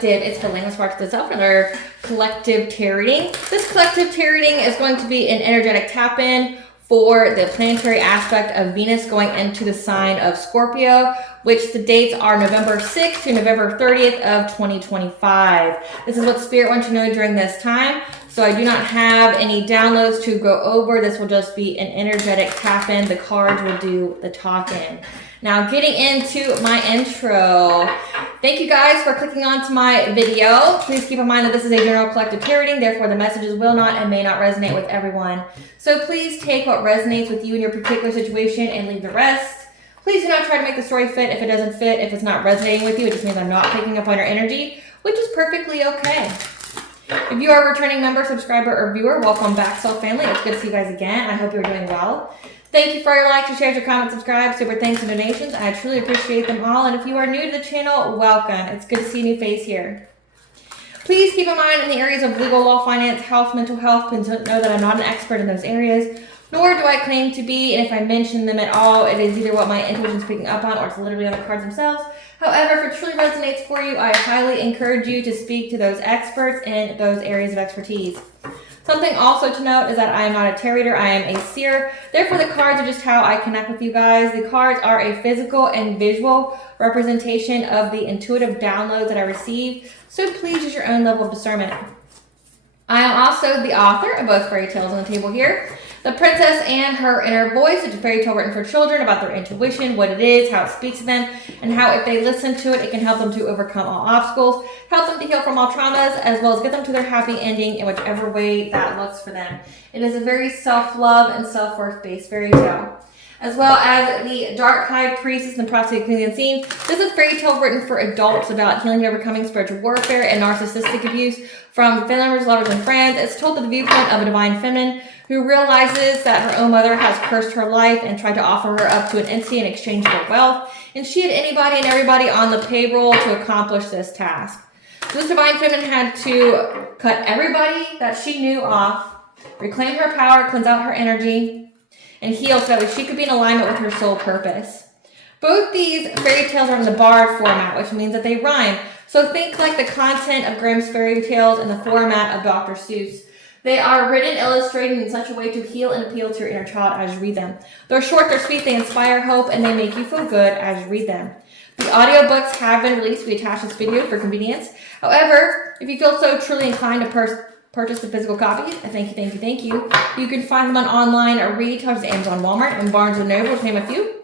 collective. It's for Language Spark to the Self, another collective tarot reading. This collective tarot reading is going to be an energetic tap-in for the planetary aspect of Venus going into the sign of Scorpio, which the dates are November 6th to November 30th of 2025. This is what Spirit wants you to know during this time. So I do not have any downloads to go over. This will just be an energetic tap-in. The cards will do the talking. Now, getting into my intro. Thank you guys for clicking onto my video. Please keep in mind that this is a general collective tarot reading, therefore the messages will not and may not resonate with everyone. So please take what resonates with you in your particular situation and leave the rest. Please do not try to make the story fit if it doesn't fit. If it's not resonating with you, it just means I'm not picking up on your energy, which is perfectly okay. If you are a returning member, subscriber, or viewer, welcome back, Soul Family. It's good to see you guys again. I hope you're doing well. Thank you for your likes, your shares, your comments, subscribe, super thanks, and donations. I truly appreciate them all. And if you are new to the channel, welcome. It's good to see a new face here. Please keep in mind in the areas of legal, law, finance, health, mental health, please know that I'm not an expert in those areas, nor do I claim to be. And if I mention them at all, it is either what my intuition is picking up on or it's literally on the cards themselves. However, if it truly resonates for you, I highly encourage you to speak to those experts in those areas of expertise. Something also to note is that I am not a tarot reader, I am a seer. Therefore, the cards are just how I connect with you guys. The cards are a physical and visual representation of the intuitive downloads that I receive. So please use your own level of discernment. I am also the author of both fairy tales on the table here. The Princess and Her Inner Voice, it's a fairy tale written for children about their intuition, what it is, how it speaks to them, and how if they listen to it, it can help them to overcome all obstacles, help them to heal from all traumas, as well as get them to their happy ending in whichever way that looks for them. It is a very self-love and self-worth based fairy tale. As well as the Dark High Priestess and the Prophecy of the Unseen. This is a fairy tale written for adults about healing and overcoming spiritual warfare and narcissistic abuse from family members, lovers, and friends. It's told through the viewpoint of a divine feminine who realizes that her own mother has cursed her life and tried to offer her up to an entity in exchange for wealth. And she had anybody and everybody on the payroll to accomplish this task. This divine feminine had to cut everybody that she knew off, reclaim her power, cleanse out her energy, and heal so that she could be in alignment with her soul purpose. Both these fairy tales are in the bard format, which means that they rhyme. So think like the content of Grimm's fairy tales in the format of Dr. Seuss. They are written, illustrated in such a way to heal and appeal to your inner child as you read them. They're short, they're sweet, they inspire hope, and they make you feel good as you read them. The audiobooks have been released. We attach this video for convenience. However, if you feel so truly inclined to purchase the physical copies, thank you. You can find them on online or retailers, Amazon, Walmart, and Barnes & Noble, to name a few.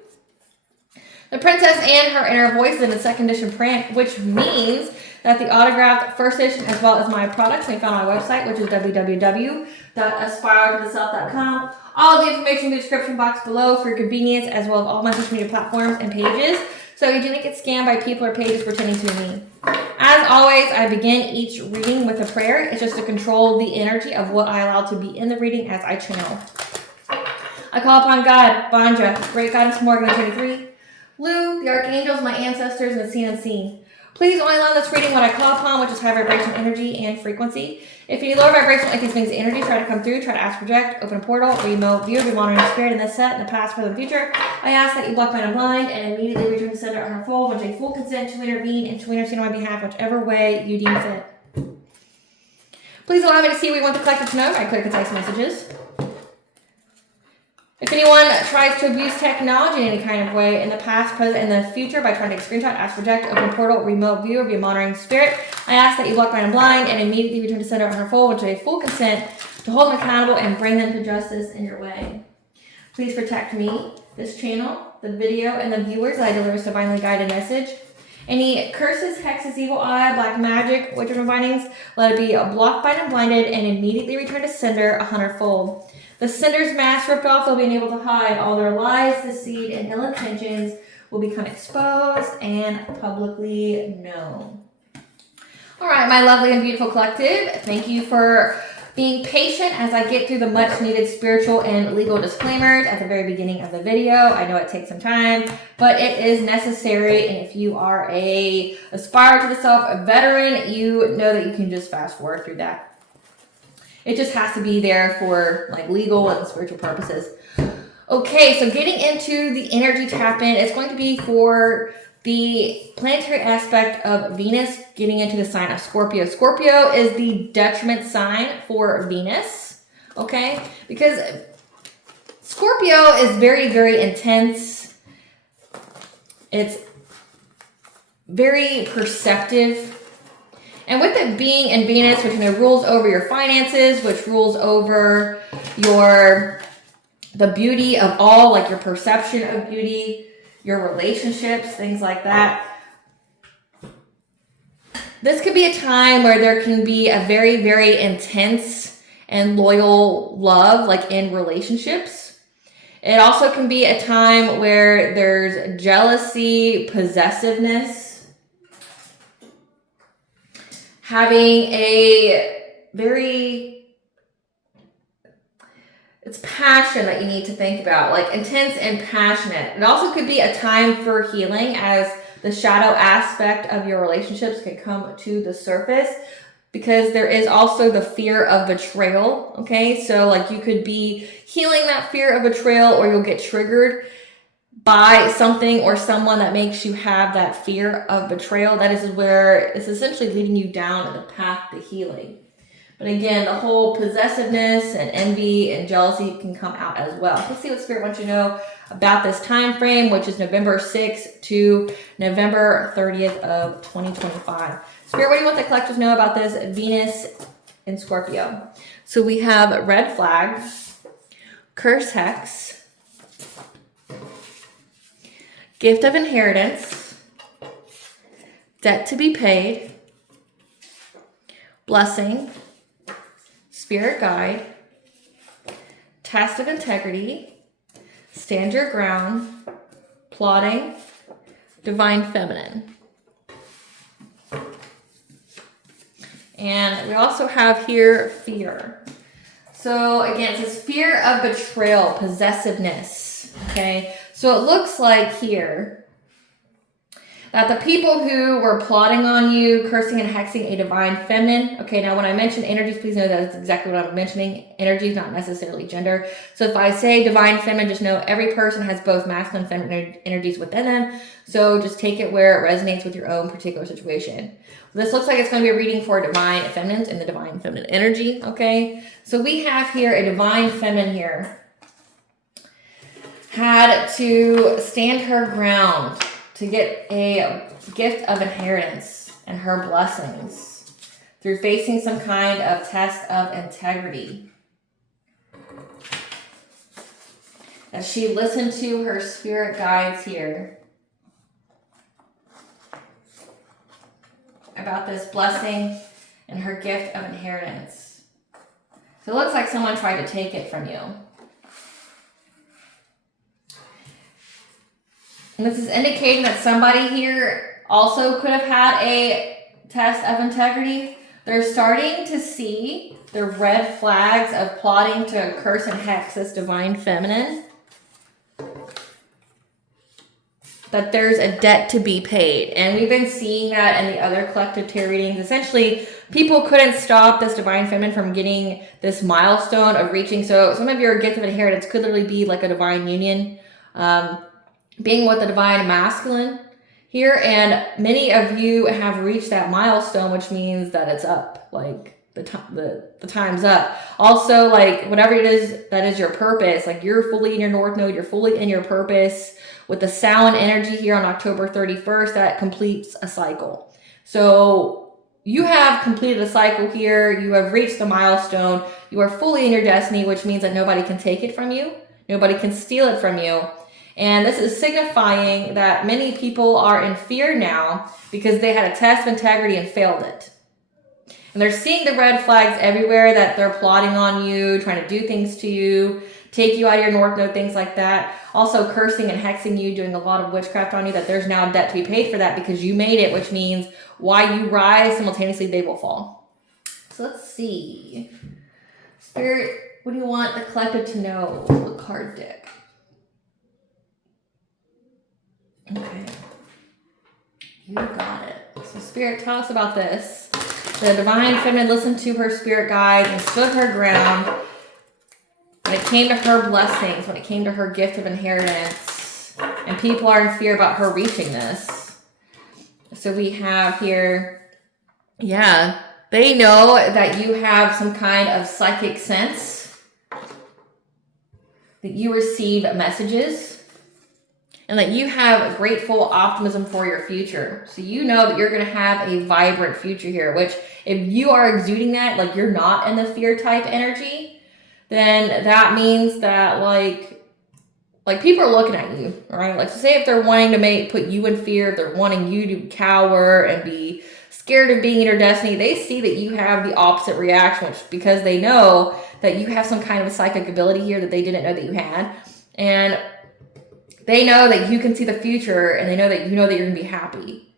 The Princess and Her Inner Voice is in a second edition print, which means that the autographed first edition, as well as my products, may be found on my website, which is www.aspiraltotheself.com. All the information in the description box below for your convenience, as well as all my social media platforms and pages, so you didn't get scammed by people or pages pretending to be me. As always, I begin each reading with a prayer. It's just to control the energy of what I allow to be in the reading as I channel. I call upon God, Banja, Great Goddess Morgan 23, Lu, the archangels, my ancestors, and the seen unseen. Please only allow this reading what I call upon, which is high vibration energy and frequency. If you need lower vibration like these things, energy, try to come through, try to ask, project, open a portal, remote, view, be monitoring spirit in this set, in the past, present, and future. I ask that you block mind and blind and immediately return to sender on her full, when take full consent to intervene and to intercede on my behalf, whichever way you deem fit. Please allow me to see what you want the collective to know. Write clear, concise messages. If anyone tries to abuse technology in any kind of way in the past, present, and the future by trying to take a screenshot, ask, project, open portal, remote view, or be a monitoring spirit, I ask that you block mind and blind and immediately return to sender on her full, which is a full consent to hold them accountable and bring them to justice in your way. Please protect me, this channel, the video, and the viewers that I deliver this divinely guided message. Any curses, hexes, evil eye, black magic, witches and bindings, let it be blocked, bind, and blinded, and immediately return to sender 100-fold. The sender's mask ripped off, they'll be unable to hide. All their lies, deceit, and ill intentions will become exposed and publicly known. All right, my lovely and beautiful collective, thank you for being patient as I get through the much needed spiritual and legal disclaimers at the very beginning of the video. I know it takes some time, but it is necessary. And if you are a aspire to the self, a veteran, you know that you can just fast forward through that. It just has to be there for like legal and spiritual purposes. Okay, so getting into the energy tap-in, it's going to be for the planetary aspect of Venus getting into the sign of Scorpio. Scorpio is the detriment sign for Venus, okay? Because Scorpio is very, very intense. It's very perceptive. And with it being in Venus, which rules over your finances, which rules over the beauty of all, like your perception of beauty, your relationships, things like that. This could be a time where there can be a very, very intense and loyal love, like in relationships. It also can be a time where there's jealousy, possessiveness, having it's passion that you need to think about, like intense and passionate. It also could be a time for healing, as the shadow aspect of your relationships can come to the surface, because there is also the fear of betrayal, okay? So like you could be healing that fear of betrayal, or you'll get triggered by something or someone that makes you have that fear of betrayal. That is where it's essentially leading you down the path to healing. But again, the whole possessiveness and envy and jealousy can come out as well. Let's see what Spirit wants you to know about this time frame, which is November 6th to November 30th of 2025. Spirit, what do you want the collective to know about this Venus in Scorpio? So we have red flag, curse hex, gift of inheritance, debt to be paid, blessing, spirit guide, test of integrity, stand your ground, plotting, divine feminine. And we also have here fear. So again, it says fear of betrayal, possessiveness. Okay, so it looks like here that the people who were plotting on you, cursing and hexing a divine feminine. Okay, now when I mention energies, please know that that's exactly what I'm mentioning. Energy is not necessarily gender. So if I say divine feminine, just know every person has both masculine and feminine energies within them. So just take it where it resonates with your own particular situation. This looks like it's going to be a reading for divine feminines and the divine feminine energy. Okay, so we have here a divine feminine here. Had to stand her ground to get a gift of inheritance and her blessings through facing some kind of test of integrity. As she listened to her spirit guides here about this blessing and her gift of inheritance. So it looks like someone tried to take it from you. And this is indicating that somebody here also could have had a test of integrity. They're starting to see the red flags of plotting to curse and hex this divine feminine. That there's a debt to be paid. And we've been seeing that in the other collective tarot readings. Essentially, people couldn't stop this divine feminine from getting this milestone of reaching. So some of your gift of inheritance could literally be like a divine union. Being with the divine masculine here, and many of you have reached that milestone, which means that it's up, like the time's up. Also, like whatever it is that is your purpose, like you're fully in your north node, you're fully in your purpose. With the Samhain energy here on October 31st, that completes a cycle. So you have completed a cycle here. You have reached the milestone. You are fully in your destiny, which means that nobody can take it from you. Nobody can steal it from you. And this is signifying that many people are in fear now because they had a test of integrity and failed it. And they're seeing the red flags everywhere, that they're plotting on you, trying to do things to you, take you out of your north node, things like that. Also cursing and hexing you, doing a lot of witchcraft on you, that there's now a debt to be paid for that because you made it, which means while you rise, simultaneously they will fall. So let's see. Spirit, what do you want the collective to know? The card deck. Okay, you got it. So Spirit, tell us about this. The divine feminine listened to her spirit guides and stood her ground when it came to her blessings, when it came to her gift of inheritance. And people are in fear about her reaching this. So we have here, yeah, they know that you have some kind of psychic sense, that you receive messages, and that you have grateful optimism for your future. So you know that you're going to have a vibrant future here, which if you are exuding that, like you're not in the fear type energy, then that means that like people are looking at you, right? Like, so say if they're wanting to put you in fear, if they're wanting you to cower and be scared of being in your destiny, they see that you have the opposite reaction, which because they know that you have some kind of a psychic ability here that they didn't know that you had. And they know that you can see the future, and they know that you know that you're going to be happy.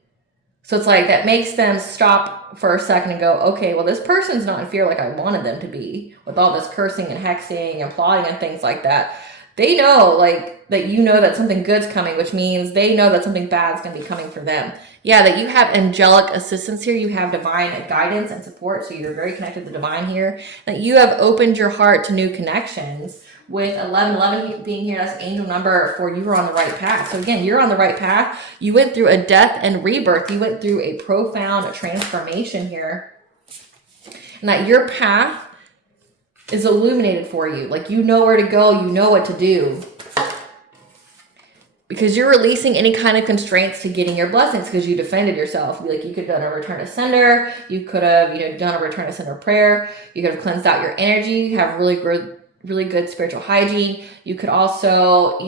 So it's like that makes them stop for a second and go, okay, well, this person's not in fear like I wanted them to be with all this cursing and hexing and plotting and things like that. They know like that you know that something good's coming, which means they know that something bad's going to be coming for them. Yeah, that you have angelic assistance here. You have divine guidance and support. So you're very connected to the divine here. That you have opened your heart to new connections. With 1111 being here, that's angel number 4, you were on the right path. So again, you're on the right path. You went through a death and rebirth. You went through a profound transformation here. And that your path is illuminated for you. Like you know where to go, you know what to do. Because you're releasing any kind of constraints to getting your blessings because you defended yourself. Like you could have done a return to sender, you could have, done a return to sender prayer, you could have cleansed out your energy, you have really good spiritual hygiene. You could also,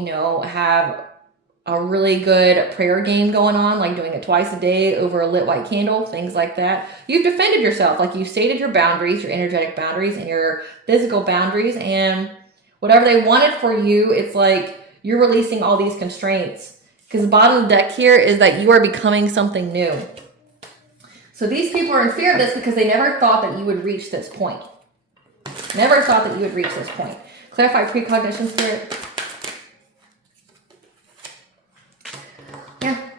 have a really good prayer game going on, like doing it twice a day over a lit white candle, things like that. You've defended yourself, like you stated your boundaries, your energetic boundaries and your physical boundaries, and whatever they wanted for you, it's like you're releasing all these constraints. Because the bottom of the deck here is that you are becoming something new. So these people are in fear of this because they never thought that you would reach this point. Never thought that you would reach this point. Clarify precognition, spirit. Yeah.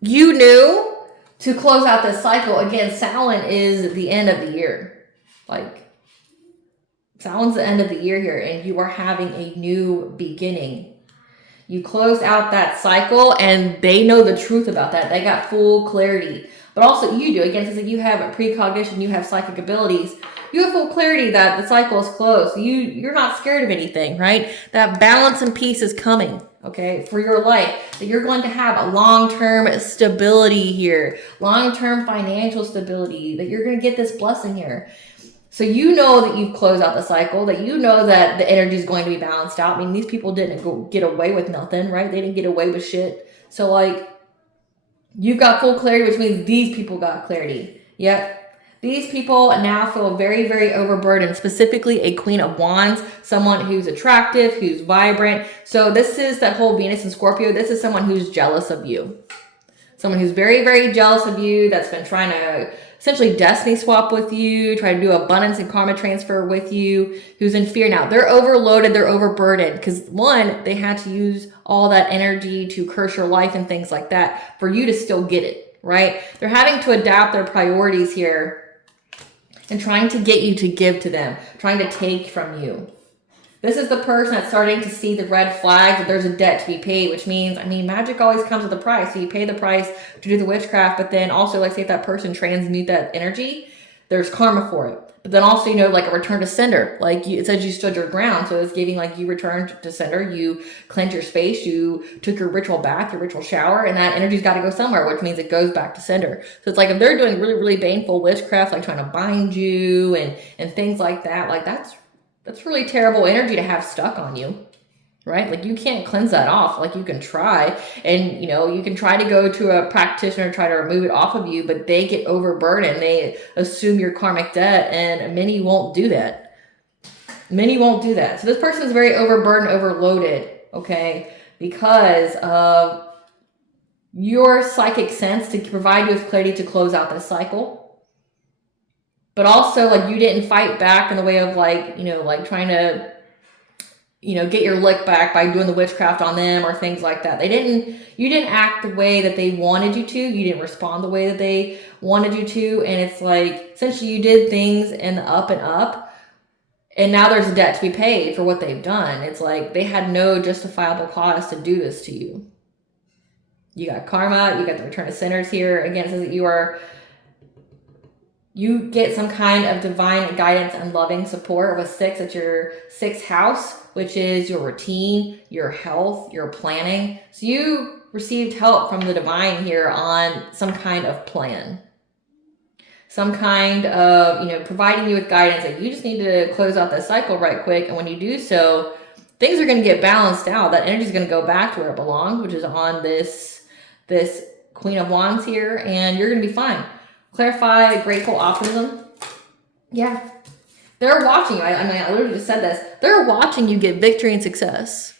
You knew to close out this cycle. Again, Samhain is the end of the year. Like, Samhain's the end of the year here, and you are having a new beginning. You closed out that cycle, and they know the truth about that. They got full clarity. But also you do. Again, since you have precognition, you have psychic abilities, you have full clarity that the cycle is closed. You're not scared of anything, right? That balance and peace is coming, okay, for your life. That you're going to have a long-term stability here, long-term financial stability, that you're going to get this blessing here. So you know that you've closed out the cycle, that you know that the energy is going to be balanced out. I mean, these people didn't get away with nothing, right? They didn't get away with shit. So, like, you've got full clarity, which means these people got clarity. Yep. These people now feel very, very overburdened, specifically a Queen of Wands, someone who's attractive, who's vibrant. So this is that whole Venus and Scorpio. This is someone who's jealous of you. Someone who's very, very jealous of you, that's been trying to essentially destiny swap with you, try to do abundance and karma transfer with you, who's in fear now. They're overloaded, they're overburdened, because one, they had to use all that energy to curse your life and things like that for you to still get it, right? They're having to adapt their priorities here and trying to get you to give to them, trying to take from you. This is the person that's starting to see the red flags that there's a debt to be paid, which means, magic always comes with a price. So you pay the price to do the witchcraft, but then also, like, say if that person transmute that energy, there's karma for it. But then also, like a return to sender. Like it says you stood your ground. So it's giving like you returned to sender, you cleansed your space, you took your ritual bath, your ritual shower, and that energy's got to go somewhere, which means it goes back to sender. So it's like if they're doing really, really baneful witchcraft, like trying to bind you and things like that, like that's really terrible energy to have stuck on you, right? Like you can't cleanse that off. Like you can try, and you can try to go to a practitioner, try to remove it off of you, but they get overburdened. They assume your karmic debt, and many won't do that. Many won't do that. So this person is very overburdened, overloaded, okay, because of your psychic sense to provide you with clarity to close out this cycle. But also, like, you didn't fight back in the way of, like, like trying to, get your lick back by doing the witchcraft on them or things like that. You didn't act the way that they wanted you to. You didn't respond the way that they wanted you to. And it's like, essentially you did things in the up and up, and now there's a debt to be paid for what they've done. It's like they had no justifiable cause to do this to you. You got karma, you got the return of sinners here. Again, it says that you get some kind of divine guidance and loving support with 6. It's your 6th house, which is your routine, your health, your planning. So you received help from the divine here on some kind of plan. Some kind of, providing you with guidance. Like, you just need to close out this cycle right quick. And when you do so, things are going to get balanced out. That energy is going to go back to where it belongs, which is on this Queen of Wands here. And you're going to be fine. Clarify, grateful, optimism. Yeah. They're watching you. I literally just said this. They're watching you get victory and success.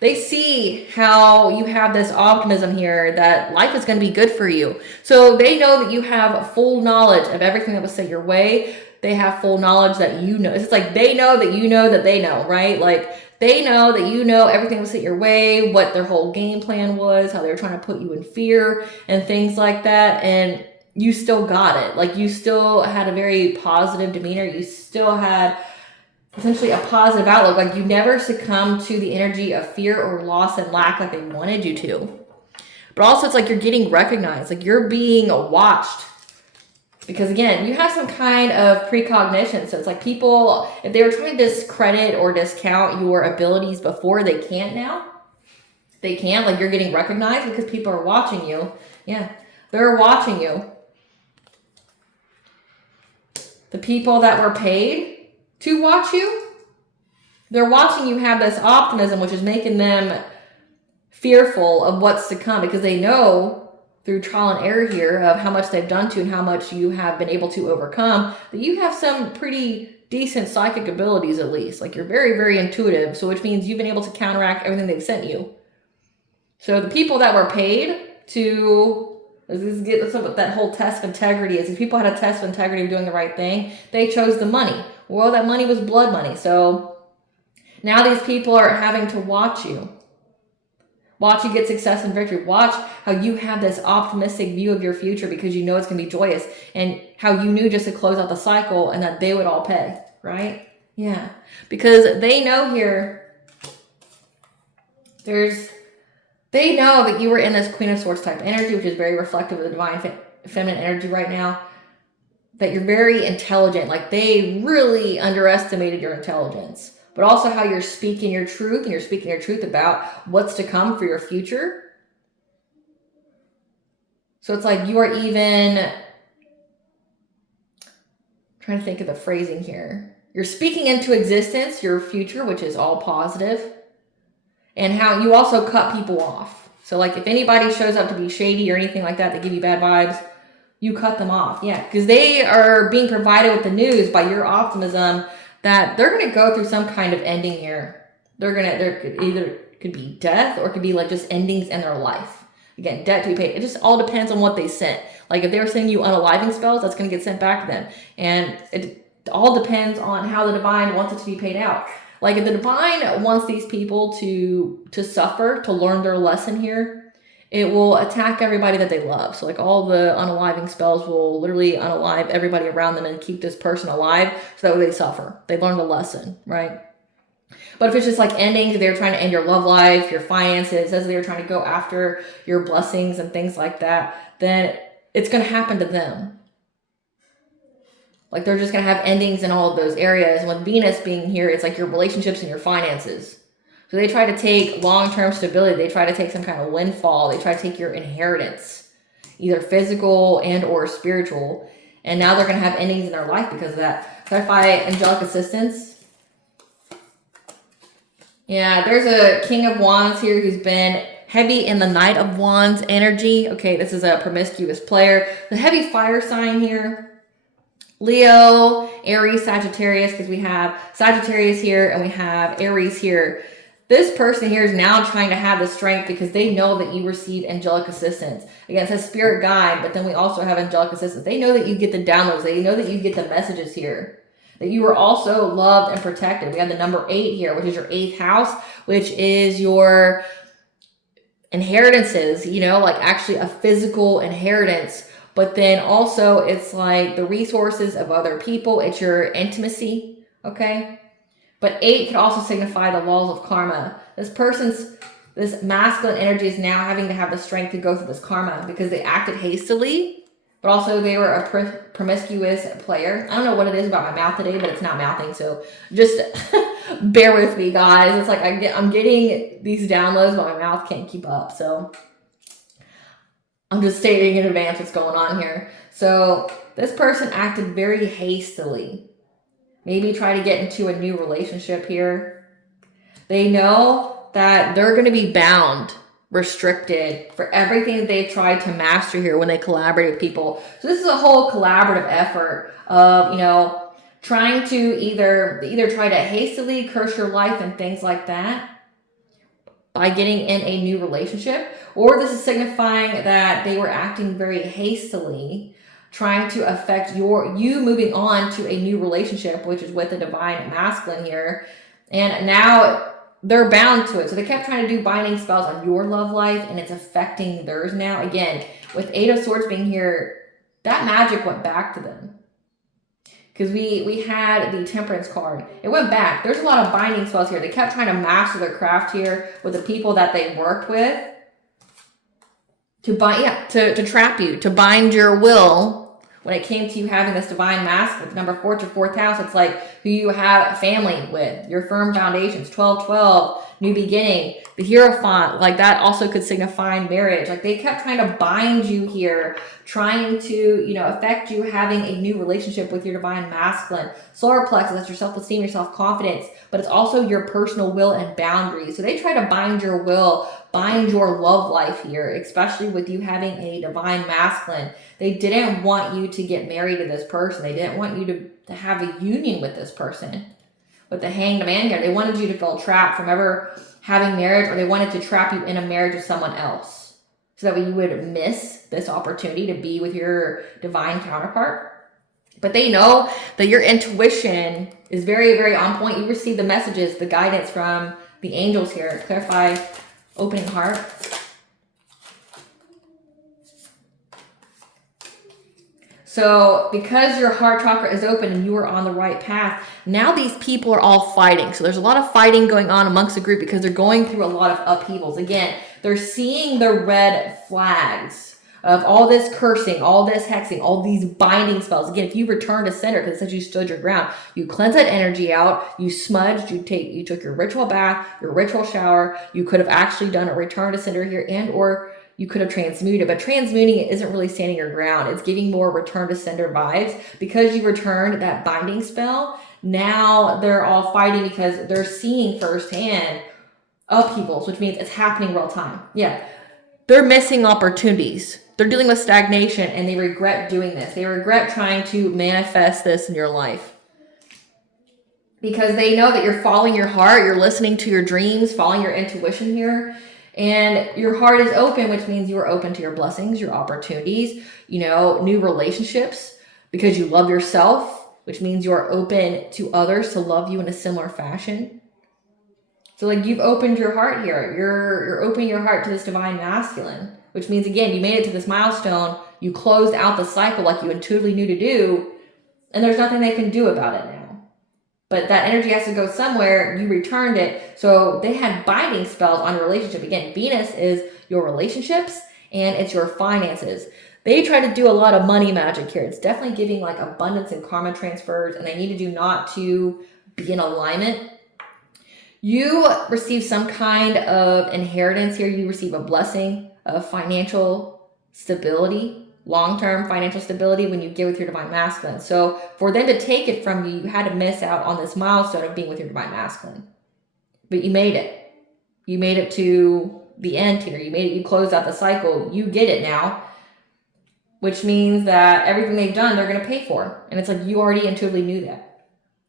They see how you have this optimism here that life is going to be good for you. So they know that you have full knowledge of everything that was sent your way. They have full knowledge that you know. It's like they know that you know that they know, right? Like, they know that you know everything that was sent your way, what their whole game plan was, how they were trying to put you in fear and things like that. And you still got it. Like, you still had a very positive demeanor. You still had essentially a positive outlook. Like, you never succumbed to the energy of fear or loss and lack like they wanted you to. But also, it's like you're getting recognized. Like, you're being watched. Because, again, you have some kind of precognition. So it's like people, if they were trying to discredit or discount your abilities before, they can't now. They can't. Like, you're getting recognized because people are watching you. Yeah, they're watching you. The people that were paid to watch you, they're watching you have this optimism, which is making them fearful of what's to come, because they know through trial and error here of how much they've done to you and how much you have been able to overcome, that you have some pretty decent psychic abilities, at least. Like, you're very, very intuitive, so which means you've been able to counteract everything they've sent you. So the people that were paid to... That's what that whole test of integrity is. If people had a test of integrity of doing the right thing, they chose the money. Well, that money was blood money. So now these people are having to watch you. Watch you get success and victory. Watch how you have this optimistic view of your future because you know it's going to be joyous. And how you knew just to close out the cycle and that they would all pay. Right? Yeah. Because they know here, they know that you were in this Queen of Swords type energy, which is very reflective of the divine feminine energy right now. That you're very intelligent. Like, they really underestimated your intelligence. But also how you're speaking your truth, and you're speaking your truth about what's to come for your future. So it's like you are even... trying to think of the phrasing here. You're speaking into existence your future, which is all positive. And how you also cut people off. So, like, if anybody shows up to be shady or anything like that, they give you bad vibes, you cut them off. Yeah, because they are being provided with the news by your optimism that they're going to go through some kind of ending here. There could be death, or it could be like just endings in their life. Again, debt to be paid. It just all depends on what they sent. Like, if they were sending you unaliving spells, that's going to get sent back to them. And it all depends on how the divine wants it to be paid out. Like, if the divine wants these people to suffer, to learn their lesson here, it will attack everybody that they love. So, like, all the unaliving spells will literally unalive everybody around them and keep this person alive so that way they suffer. They learned a lesson, right? But if it's just like endings, if they're trying to end your love life, your finances, as they're trying to go after your blessings and things like that, then it's going to happen to them. Like, they're just going to have endings in all of those areas. And with Venus being here, it's like your relationships and your finances. So they try to take long-term stability. They try to take some kind of windfall. They try to take your inheritance, either physical and or spiritual. And now they're going to have endings in their life because of that. Clarify angelic assistance. Yeah, there's a King of Wands here who's been heavy in the Knight of Wands energy. Okay, this is a promiscuous player. The heavy fire sign here. Leo, Aries, Sagittarius, because we have Sagittarius here and we have Aries here. This person here is now trying to have the strength because they know that you receive angelic assistance. Again, it says spirit guide, but then we also have angelic assistance. They know that you get the downloads. They know that you get the messages here. That you are also loved and protected. We have the number 8 here, which is your 8th house, which is your inheritances, like actually a physical inheritance. But then also it's like the resources of other people. It's your intimacy, okay? But 8 could also signify the laws of karma. This this masculine energy is now having to have the strength to go through this karma because they acted hastily, but also they were a promiscuous player. I don't know what it is about my mouth today, but it's not mouthing. So just bear with me, guys. It's like I'm getting these downloads, but my mouth can't keep up. So I'm just stating in advance what's going on here. So this person acted very hastily. Maybe try to get into a new relationship here. They know that they're going to be bound, restricted for everything that they've tried to master here when they collaborate with people. So this is a whole collaborative effort of, you know, trying to either try to hastily curse your life and things like that by getting in a new relationship, or this is signifying that they were acting very hastily, trying to affect you moving on to a new relationship, which is with the divine masculine here. And now they're bound to it. So they kept trying to do binding spells on your love life, and it's affecting theirs now. Again, with Eight of Swords being here, that magic went back to them. Because we had the Temperance card. It went back. There's a lot of binding spells here. They kept trying to master their craft here with the people that they worked with. To trap you, to bind your will. When it came to you having this divine mask with number 4 to 4th house, it's like who you have a family with, your firm foundations, 12-12, new beginning, the Hierophant, like that also could signify marriage. Like they kept trying to bind you here, trying to, you know, affect you having a new relationship with your divine masculine. Solar plexus, that's your self-esteem, your self-confidence, but it's also your personal will and boundaries. So they try to bind your will, bind your love life here, especially with you having a divine masculine. They didn't want you to get married to this person. They didn't want you to have a union with this person. With the Hanged Man here, they wanted you to feel trapped from ever having marriage, or they wanted to trap you in a marriage with someone else so that you would miss this opportunity to be with your divine counterpart. But they know that your intuition is very, very on point. You receive the messages, the guidance from the angels here. Clarify opening heart. So because your heart chakra is open and you are on the right path, now these people are all fighting. So there's a lot of fighting going on amongst the group because they're going through a lot of upheavals. Again, they're seeing the red flags of all this cursing, all this hexing, all these binding spells. Again, if you return to center, because it says you stood your ground, you cleanse that energy out, you smudged, you took your ritual bath, your ritual shower, you could have actually done a return to center here, and or you could have transmuted, but transmuting it isn't really standing your ground. It's giving more return to sender vibes. Because you returned that binding spell, now they're all fighting because they're seeing firsthand upheavals, which means it's happening real time. Yeah, they're missing opportunities. They're dealing with stagnation and they regret doing this. They regret trying to manifest this in your life. Because they know that you're following your heart, you're listening to your dreams, following your intuition here. And your heart is open, which means you are open to your blessings, your opportunities, you know, new relationships, because you love yourself, which means you are open to others to love you in a similar fashion. So like you've opened your heart here. You're opening your heart to this divine masculine, which means, again, you made it to this milestone. You closed out the cycle like you intuitively knew to do, and there's nothing they can do about it now. But that energy has to go somewhere. You returned it. So they had binding spells on your relationship. Again, Venus is your relationships and it's your finances. They try to do a lot of money magic here. It's definitely giving like abundance and karma transfers, and they need to do not to be in alignment. You receive some kind of inheritance here. You receive a blessing of financial stability, long-term financial stability when you get with your divine masculine. So for them to take it from you, you had to miss out on this milestone of being with your divine masculine. But you made it. You made it to the end here. You made it. You closed out the cycle. You get it now, which means that everything they've done, they're going to pay for. And it's like you already intuitively knew that.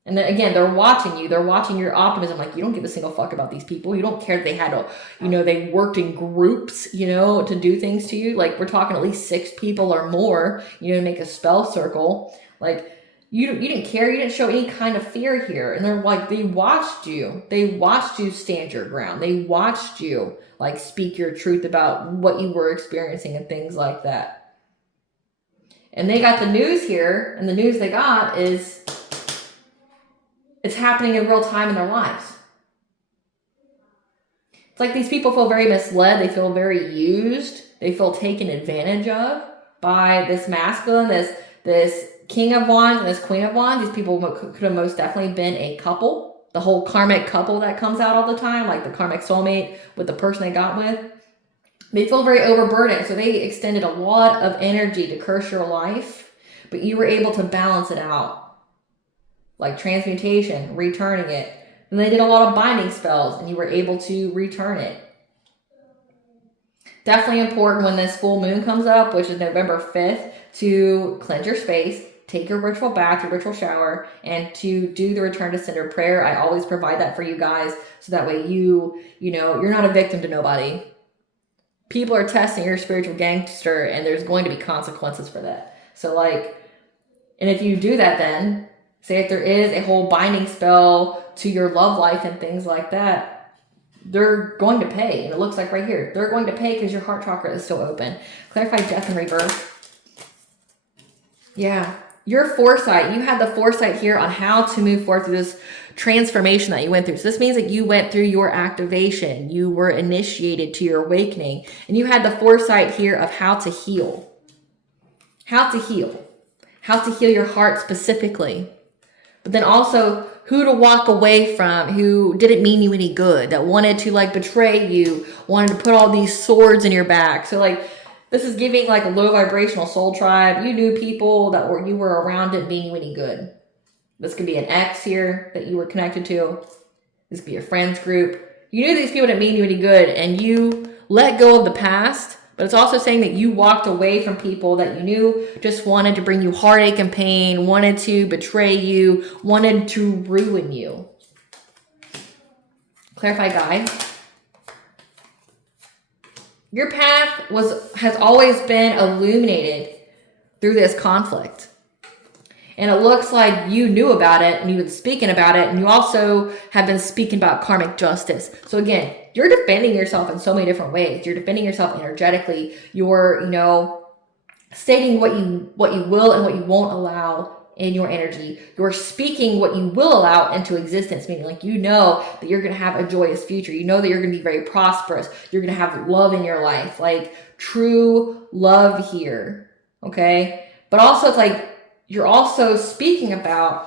And then again, they're watching you. They're watching your optimism. Like, you don't give a single fuck about these people. You don't care that they had to, they worked in groups, to do things to you. Like, we're talking at least 6 people or more, to make a spell circle. Like, you didn't care. You didn't show any kind of fear here. And they're like, they watched you. They watched you stand your ground. They watched you, like, speak your truth about what you were experiencing and things like that. And they got the news here. And the news they got is, it's happening in real time in their lives. It's like these people feel very misled. They feel very used. They feel taken advantage of by this masculine, this King of Wands and this Queen of Wands. These people could have most definitely been a couple. The whole karmic couple that comes out all the time, like the karmic soulmate with the person they got with. They feel very overburdened. So they extended a lot of energy to curse your life, but you were able to balance it out. Like transmutation, returning it. And they did a lot of binding spells and you were able to return it. Definitely important when this full moon comes up, which is November 5th, to cleanse your space, take your ritual bath, your ritual shower, and to do the return to sender prayer. I always provide that for you guys so that way you know, you're not a victim to nobody. People are testing your spiritual gangster and there's going to be consequences for that. So like, and if you do that then, say if there is a whole binding spell to your love life and things like that, they're going to pay. And it looks like right here, they're going to pay because your heart chakra is still open. Clarify death and rebirth. Yeah. Your foresight, you had the foresight here on how to move forward through this transformation that you went through. So this means that you went through your activation. You were initiated to your awakening. And you had the foresight here of how to heal. How to heal. How to heal your heart specifically. But then also who to walk away from, who didn't mean you any good, that wanted to like betray you, wanted to put all these swords in your back. So like, this is giving like a low vibrational soul tribe. You knew people that you were around didn't mean you any good. This could be an ex here that you were connected to. This could be a friends group. You knew these people didn't mean you any good and you let go of the past, but it's also saying that you walked away from people that you knew just wanted to bring you heartache and pain, wanted to betray you, wanted to ruin you. Clarify guide. Your path has always been illuminated through this conflict. And it looks like you knew about it and you've been speaking about it. And you also have been speaking about karmic justice. So again, you're defending yourself in so many different ways. You're defending yourself energetically. You're, stating what you will and what you won't allow in your energy. You're speaking what you will allow into existence, meaning like that you're going to have a joyous future. You know that you're going to be very prosperous. You're going to have love in your life, like true love here, okay? But also it's like you're also speaking about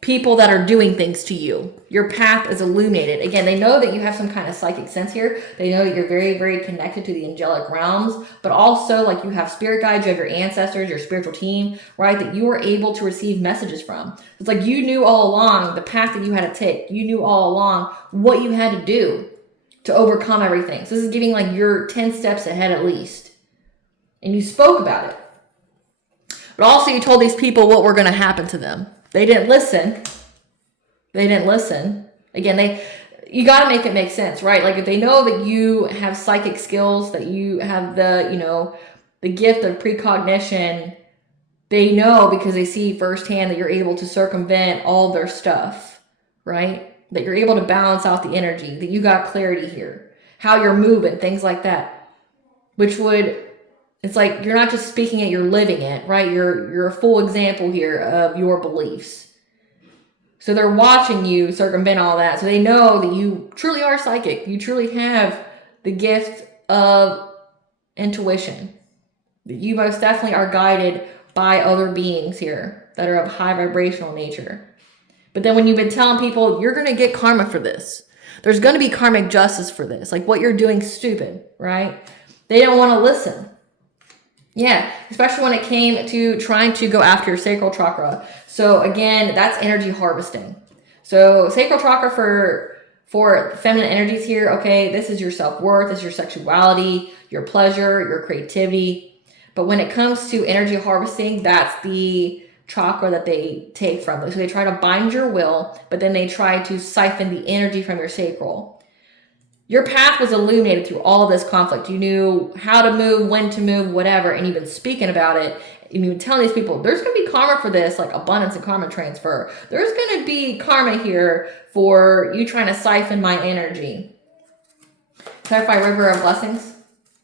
people that are doing things to you. Your path is illuminated. Again, they know that you have some kind of psychic sense here. They know that you're very, very connected to the angelic realms, but also like you have spirit guides, you have your ancestors, your spiritual team, right? That you were able to receive messages from. It's like you knew all along the path that you had to take. You knew all along what you had to do to overcome everything. So this is giving like you're 10 steps ahead at least. And you spoke about it. But also you told these people what were going to happen to them. They didn't listen. Again, you got to make it make sense, right? Like if they know that you have psychic skills, that you have the gift of precognition, they know because they see firsthand that you're able to circumvent all their stuff, right? That you're able to balance out the energy, that you got clarity here, how you're moving, things like that, it's like you're not just speaking it, you're living it, right? You're a full example here of your beliefs. So they're watching you circumvent all that. So they know that you truly are psychic. You truly have the gift of intuition. You most definitely are guided by other beings here that are of high vibrational nature. But then when you've been telling people, you're going to get karma for this. There's going to be karmic justice for this. Like what you're doing is stupid, right? They don't want to listen. Yeah, especially when it came to trying to go after your sacral chakra. So again, that's energy harvesting. So sacral chakra for feminine energies here, okay, this is your self-worth, this is your sexuality, your pleasure, your creativity. But when it comes to energy harvesting, that's the chakra that they take from. So they try to bind your will, but then they try to siphon the energy from your sacral. Your path was illuminated through all this conflict. You knew how to move, when to move, whatever, and you've been speaking about it. And you've been telling these people, there's going to be karma for this, like abundance and karma transfer. There's going to be karma here for you trying to siphon my energy. Clarify river of blessings.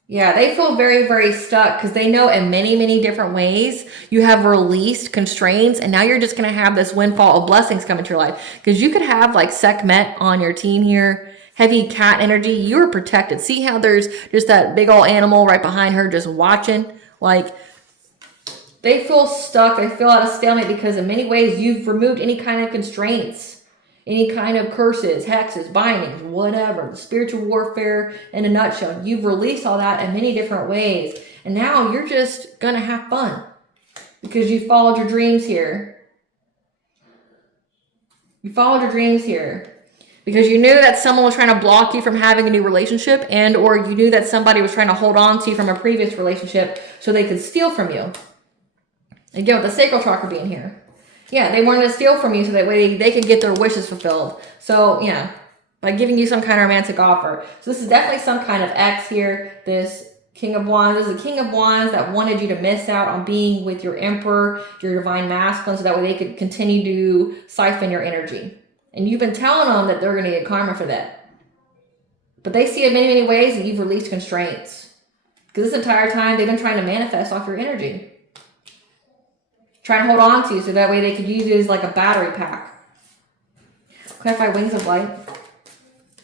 Yeah, they feel very, very stuck because they know in many, many different ways you have released constraints and now you're just going to have this windfall of blessings come into your life. Because you could have like Sekhmet on your team here, heavy cat energy, you are protected. See how there's just that big old animal right behind her just watching? Like, they feel stuck. They feel at a stalemate because in many ways you've removed any kind of constraints, any kind of curses, hexes, bindings, whatever. Spiritual warfare in a nutshell. You've released all that in many different ways. And now you're just going to have fun because you followed your dreams here. You followed your dreams here because you knew that someone was trying to block you from having a new relationship, and or you knew that somebody was trying to hold on to you from a previous relationship so they could steal from you. Again, with the sacral chakra being here. Yeah, they wanted to steal from you so that way they could get their wishes fulfilled. So, yeah, by giving you some kind of romantic offer. So this is definitely some kind of ex here. This King of Wands. This is the King of Wands that wanted you to miss out on being with your Emperor, your Divine Masculine, so that way they could continue to siphon your energy. And you've been telling them that they're going to get karma for that. But they see in many, many ways that you've released constraints. Because this entire time, they've been trying to manifest off your energy. Trying to hold on to you so that way they could use it as like a battery pack. Clarify wings of light.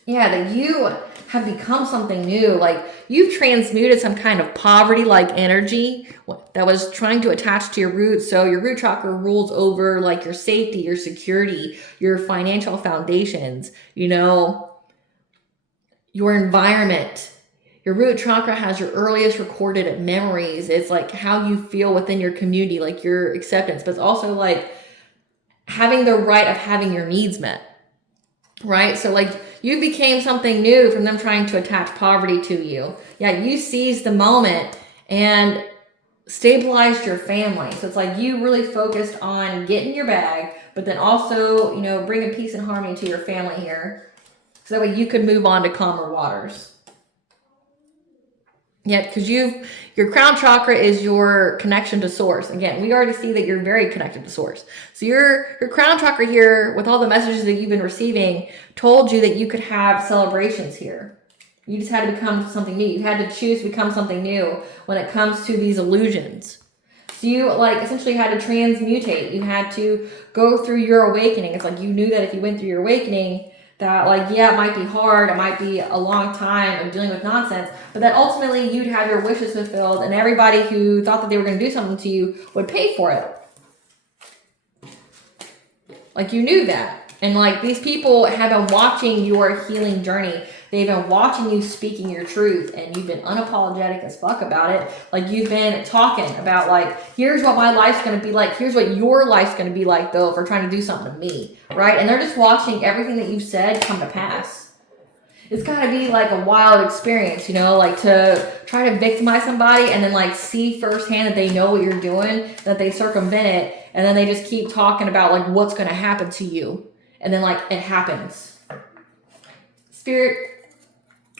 Yeah, that you have become something new. Like you've transmuted some kind of poverty-like energy that was trying to attach to your roots. So your root chakra rules over like your safety, your security, your financial foundations, you know, your environment. Your root chakra has your earliest recorded memories. It's like how you feel within your community, like your acceptance, but it's also like having the right of having your needs met, right? So like you became something new from them trying to attach poverty to you. Yeah, you seized the moment and stabilized your family. So it's like you really focused on getting your bag, but then also, you know, bringing peace and harmony to your family here. So that way you could move on to calmer waters. Yeah, because your crown chakra is your connection to source. Again, we already see that you're very connected to source. So your crown chakra here, with all the messages that you've been receiving, told you that you could have celebrations here. You just had to become something new. You had to choose to become something new when it comes to these illusions. So you like essentially had to transmutate. You had to go through your awakening. It's like you knew that if you went through your awakening, that like, yeah, it might be hard. It might be a long time of dealing with nonsense, but that ultimately you'd have your wishes fulfilled and everybody who thought that they were going to do something to you would pay for it. Like you knew that. And like these people have been watching your healing journey. They've been watching you speaking your truth and you've been unapologetic as fuck about it. Like you've been talking about like, here's what my life's going to be like. Here's what your life's going to be like though, if we're trying to do something to me. Right. And they're just watching everything that you've said come to pass. It's got to be like a wild experience, you know, like to try to victimize somebody and then like see firsthand that they know what you're doing, that they circumvent it. And then they just keep talking about like what's going to happen to you. And then like it happens. Spirit,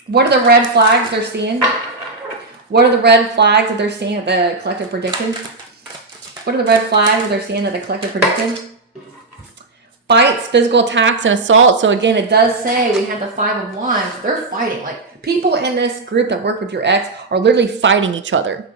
what are the red flags they're seeing? What are the red flags that they're seeing that the collective predicted? What are the red flags that they're seeing that the collective predicted? Fights, physical attacks, and assault. So again, it does say we have the 5 of Wands. They're fighting. Like people in this group that work with your ex are literally fighting each other.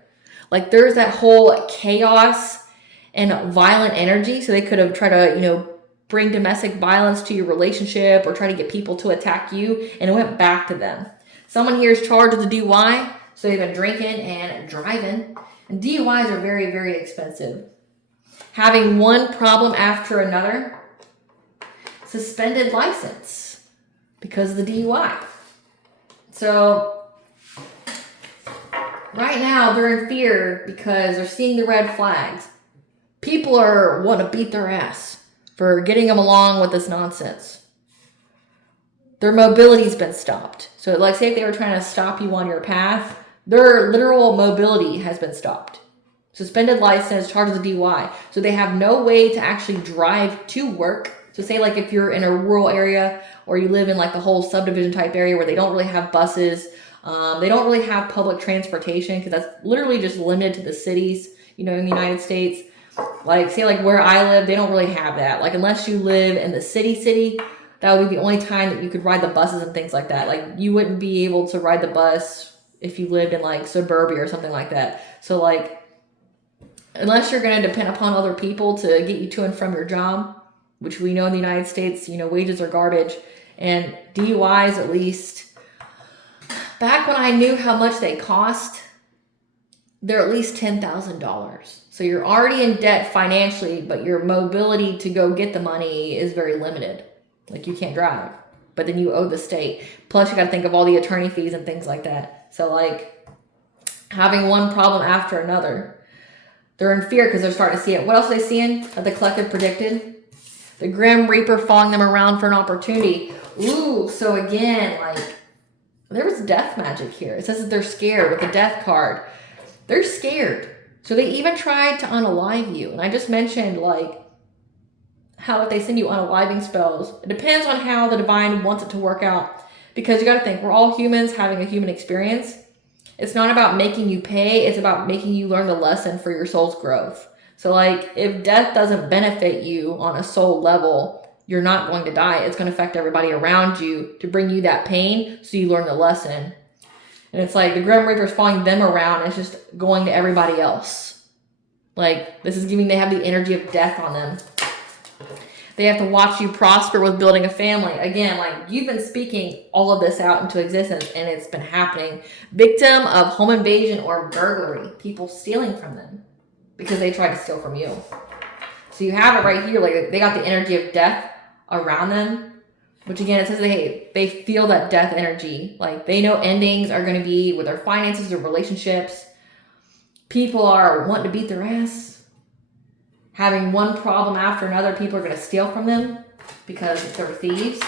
Like there's that whole chaos and violent energy. So they could have tried to, you know, bring domestic violence to your relationship or try to get people to attack you, and it went back to them. Someone here is charged with a DUI, so they've been drinking and driving. And DUIs are very, very expensive. Having one problem after another. Suspended license because of the DUI. So right now they're in fear because they're seeing the red flags. People are wanting to beat their ass for getting them along with this nonsense. Their mobility's been stopped. So like say if they were trying to stop you on your path, their literal mobility has been stopped. Suspended license, charged with DUI. So they have no way to actually drive to work. So say like if you're in a rural area or you live in like the whole subdivision type area where they don't really have buses, they don't really have public transportation because that's literally just limited to the cities, you know, in the United States. Like say like where I live, they don't really have that. Like unless you live in the city, that would be the only time that you could ride the buses and things like that. Like you wouldn't be able to ride the bus if you lived in like suburbia or something like that. So like unless you're going to depend upon other people to get you to and from your job, which we know in the United States, you know, wages are garbage And DUIs, at least, back when I knew how much they cost, they're at least $10,000. So you're already in debt financially, but your mobility to go get the money is very limited. Like, you can't drive, but then you owe the state. Plus, you got to think of all the attorney fees and things like that. So, like, having one problem after another. They're in fear because they're starting to see it. What else are they seeing that the collective predicted? The Grim Reaper following them around for an opportunity. Ooh, so again, like, there was death magic here. It says that they're scared with the death card. They're scared. So they even tried to unalive you. And I just mentioned, like, how if they send you unaliving spells, it depends on how the divine wants it to work out. Because you got to think, we're all humans having a human experience. It's not about making you pay. It's about making you learn the lesson for your soul's growth. So, like, if death doesn't benefit you on a soul level, you're not going to die. It's going to affect everybody around you to bring you that pain so you learn the lesson. And it's like the Grim Reaper's following them around. And it's just going to everybody else. Like, this is giving, they have the energy of death on them. They have to watch you prosper with building a family. Again, like, you've been speaking all of this out into existence and it's been happening. Victim of home invasion or burglary. People stealing from them because they tried to steal from you. So you have it right here. Like, they got the energy of death around them. Which again, it says they feel that death energy. Like, they know endings are going to be with their finances, their relationships. People are wanting to beat their ass. Having one problem after another, people are going to steal from them because they're thieves. So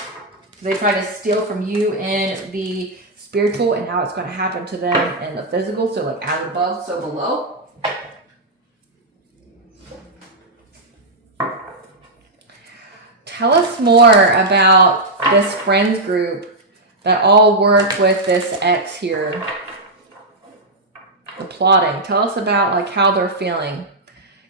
they try to steal from you in the spiritual, and now it's going to happen to them in the physical. So, like, as above, so below. Tell us more about this friends group that all work with this ex here. The plotting. Tell us about, like, how they're feeling.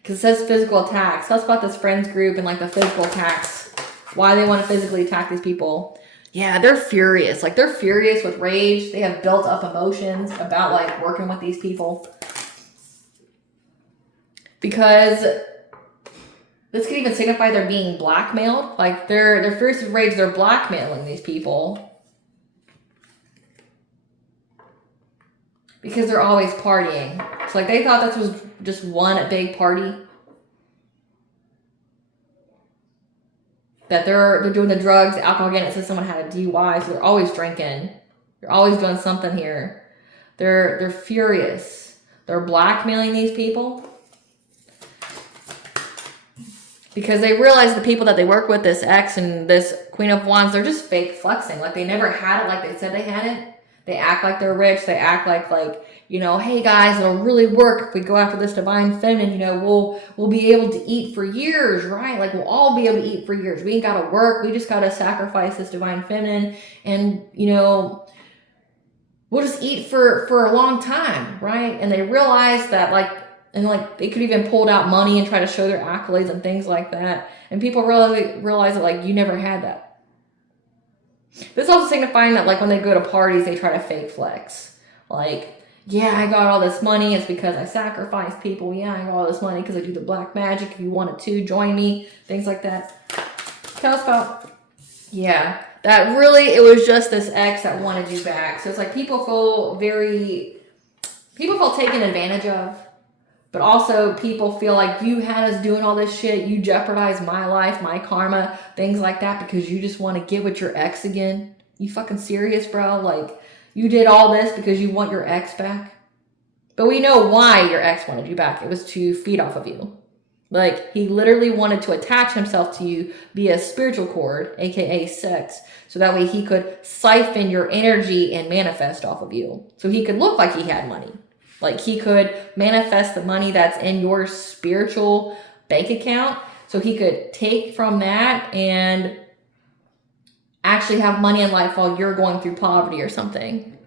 Because it says physical attacks. Tell us about this friends group and, like, the physical attacks. Why they want to physically attack these people. Yeah, they're furious. Like, they're furious with rage. They have built up emotions about, like, working with these people. Because this could even signify they're being blackmailed. Like, they're furious with rage. They're blackmailing these people. Because they're always partying. So, like, they thought this was just one big party. That they're doing the drugs, the alcohol. Again, it says someone had a DUI, so they're always drinking. They're always doing something here. They're furious. They're blackmailing these people. Because they realize the people that they work with, this ex and this Queen of Wands, they're just fake flexing. Like, they never had it like they said they had it. They act like they're rich. They act like, you know, hey guys, it'll really work if we go after this divine feminine. You know, we'll be able to eat for years, right? Like, we'll all be able to eat for years. We ain't got to work. We just got to sacrifice this divine feminine, and, you know, we'll just eat for a long time, right? And they realize that, like, and, like, they could even pull out money and try to show their accolades and things like that. And people realize that, like, you never had that. This is also signifying that, like, when they go to parties, they try to fake flex. Like, yeah, I got all this money. It's because I sacrificed people. Yeah, I got all this money because I do the black magic. If you wanted to, join me. Things like that. Tell us about, yeah, that really, it was just this ex that wanted you back. So it's like people feel taken advantage of. But also people feel like you had us doing all this shit. You jeopardized my life, my karma, things like that because you just want to get with your ex again. You fucking serious, bro? Like, you did all this because you want your ex back? But we know why your ex wanted you back. It was to feed off of you. Like, he literally wanted to attach himself to you via spiritual cord, aka sex, so that way he could siphon your energy and manifest off of you. So he could look like he had money. Like, he could manifest the money that's in your spiritual bank account. So he could take from that and actually have money in life while you're going through poverty or something.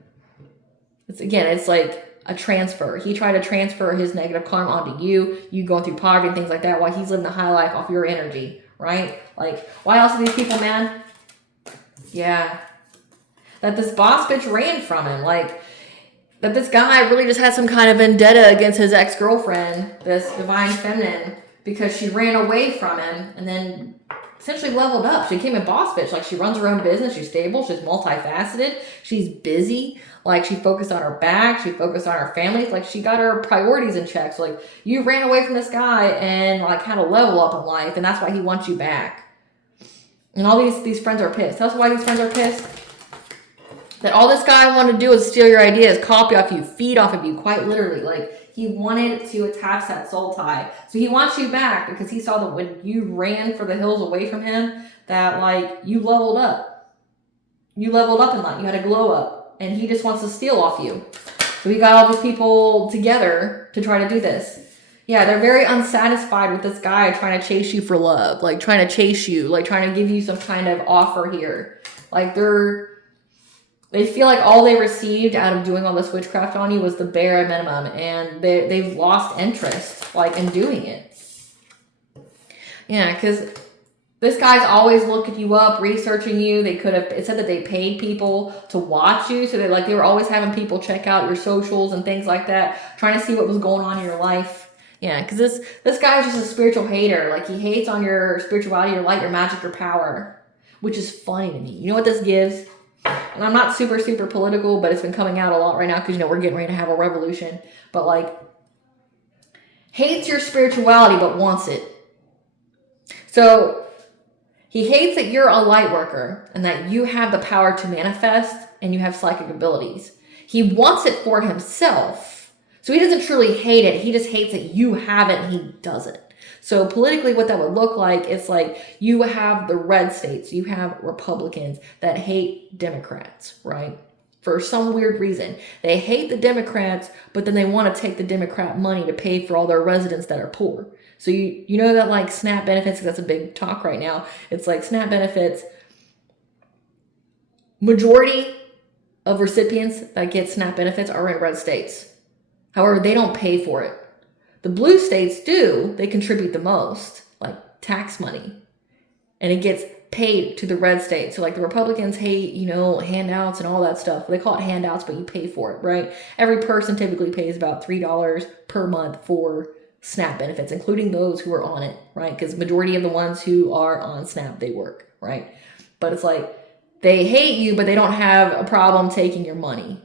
It's like a transfer. He tried to transfer his negative karma onto you. You going through poverty and things like that while he's living the high life off your energy, right? Like, why else are these people mad? Yeah. That this boss bitch ran from him. Like, that this guy really just had some kind of vendetta against his ex-girlfriend, this divine feminine, because she ran away from him and then essentially leveled up. She became a boss bitch. Like, she runs her own business. She's stable. She's multifaceted. She's busy. Like, she focused on her back. She focused on her family. Like, she got her priorities in check. So, like, you ran away from this guy and, like, had a level up in life, and that's why he wants you back. And all these friends are pissed. That's why these friends are pissed. That all this guy wanted to do is steal your ideas, copy off you, feed off of you, quite literally. Like, he wanted to attach that soul tie. So he wants you back because he saw that when you ran for the hills away from him, that, like, you leveled up. You leveled up in life. You had a glow up. And he just wants to steal off you. So he got all these people together to try to do this. Yeah, they're very unsatisfied with this guy trying to chase you for love. Like, trying to chase you. Like, trying to give you some kind of offer here. Like, they feel like all they received out of doing all this witchcraft on you was the bare minimum, and they've lost interest, like, in doing it. Yeah, because this guy's always looking you up, researching you. It said that they paid people to watch you, so they were always having people check out your socials and things like that, trying to see what was going on in your life. Yeah, because this guy's just a spiritual hater. Like, he hates on your spirituality, your light, your magic, your power, which is funny to me. You know what this gives? And I'm not super, super political, but it's been coming out a lot right now because, we're getting ready to have a revolution. But, like, hates your spirituality but wants it. So, he hates that you're a light worker and that you have the power to manifest and you have psychic abilities. He wants it for himself. So, he doesn't truly hate it. He just hates that you have it and he doesn't. So politically, what that would look like, it's like you have the red states, you have Republicans that hate Democrats, right? For some weird reason. They hate the Democrats, but then they want to take the Democrat money to pay for all their residents that are poor. So you know that, like, SNAP benefits, that's a big talk right now. It's like SNAP benefits, majority of recipients that get SNAP benefits are in red states. However, they don't pay for it. The blue states do. They contribute the most, like tax money. And it gets paid to the red states. So, like, the Republicans hate, handouts and all that stuff. They call it handouts, but you pay for it, right? Every person typically pays about $3 per month for SNAP benefits, including those who are on it, right? Because majority of the ones who are on SNAP, they work, right? But it's like, they hate you, but they don't have a problem taking your money.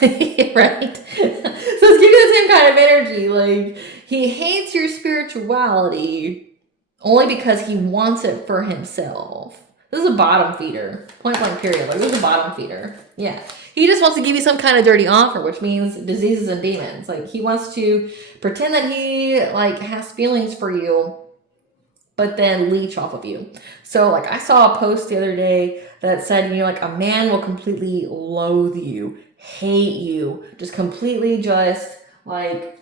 Right? So it's giving the same kind of energy. Like, he hates your spirituality only because he wants it for himself. This is a bottom feeder. Point blank period. Like, this is a bottom feeder. Yeah. He just wants to give you some kind of dirty offer, which means diseases and demons. Like, he wants to pretend that he, like, has feelings for you, but then leech off of you. So, like, I saw a post the other day that said, like, a man will completely loathe you, hate you, just completely like,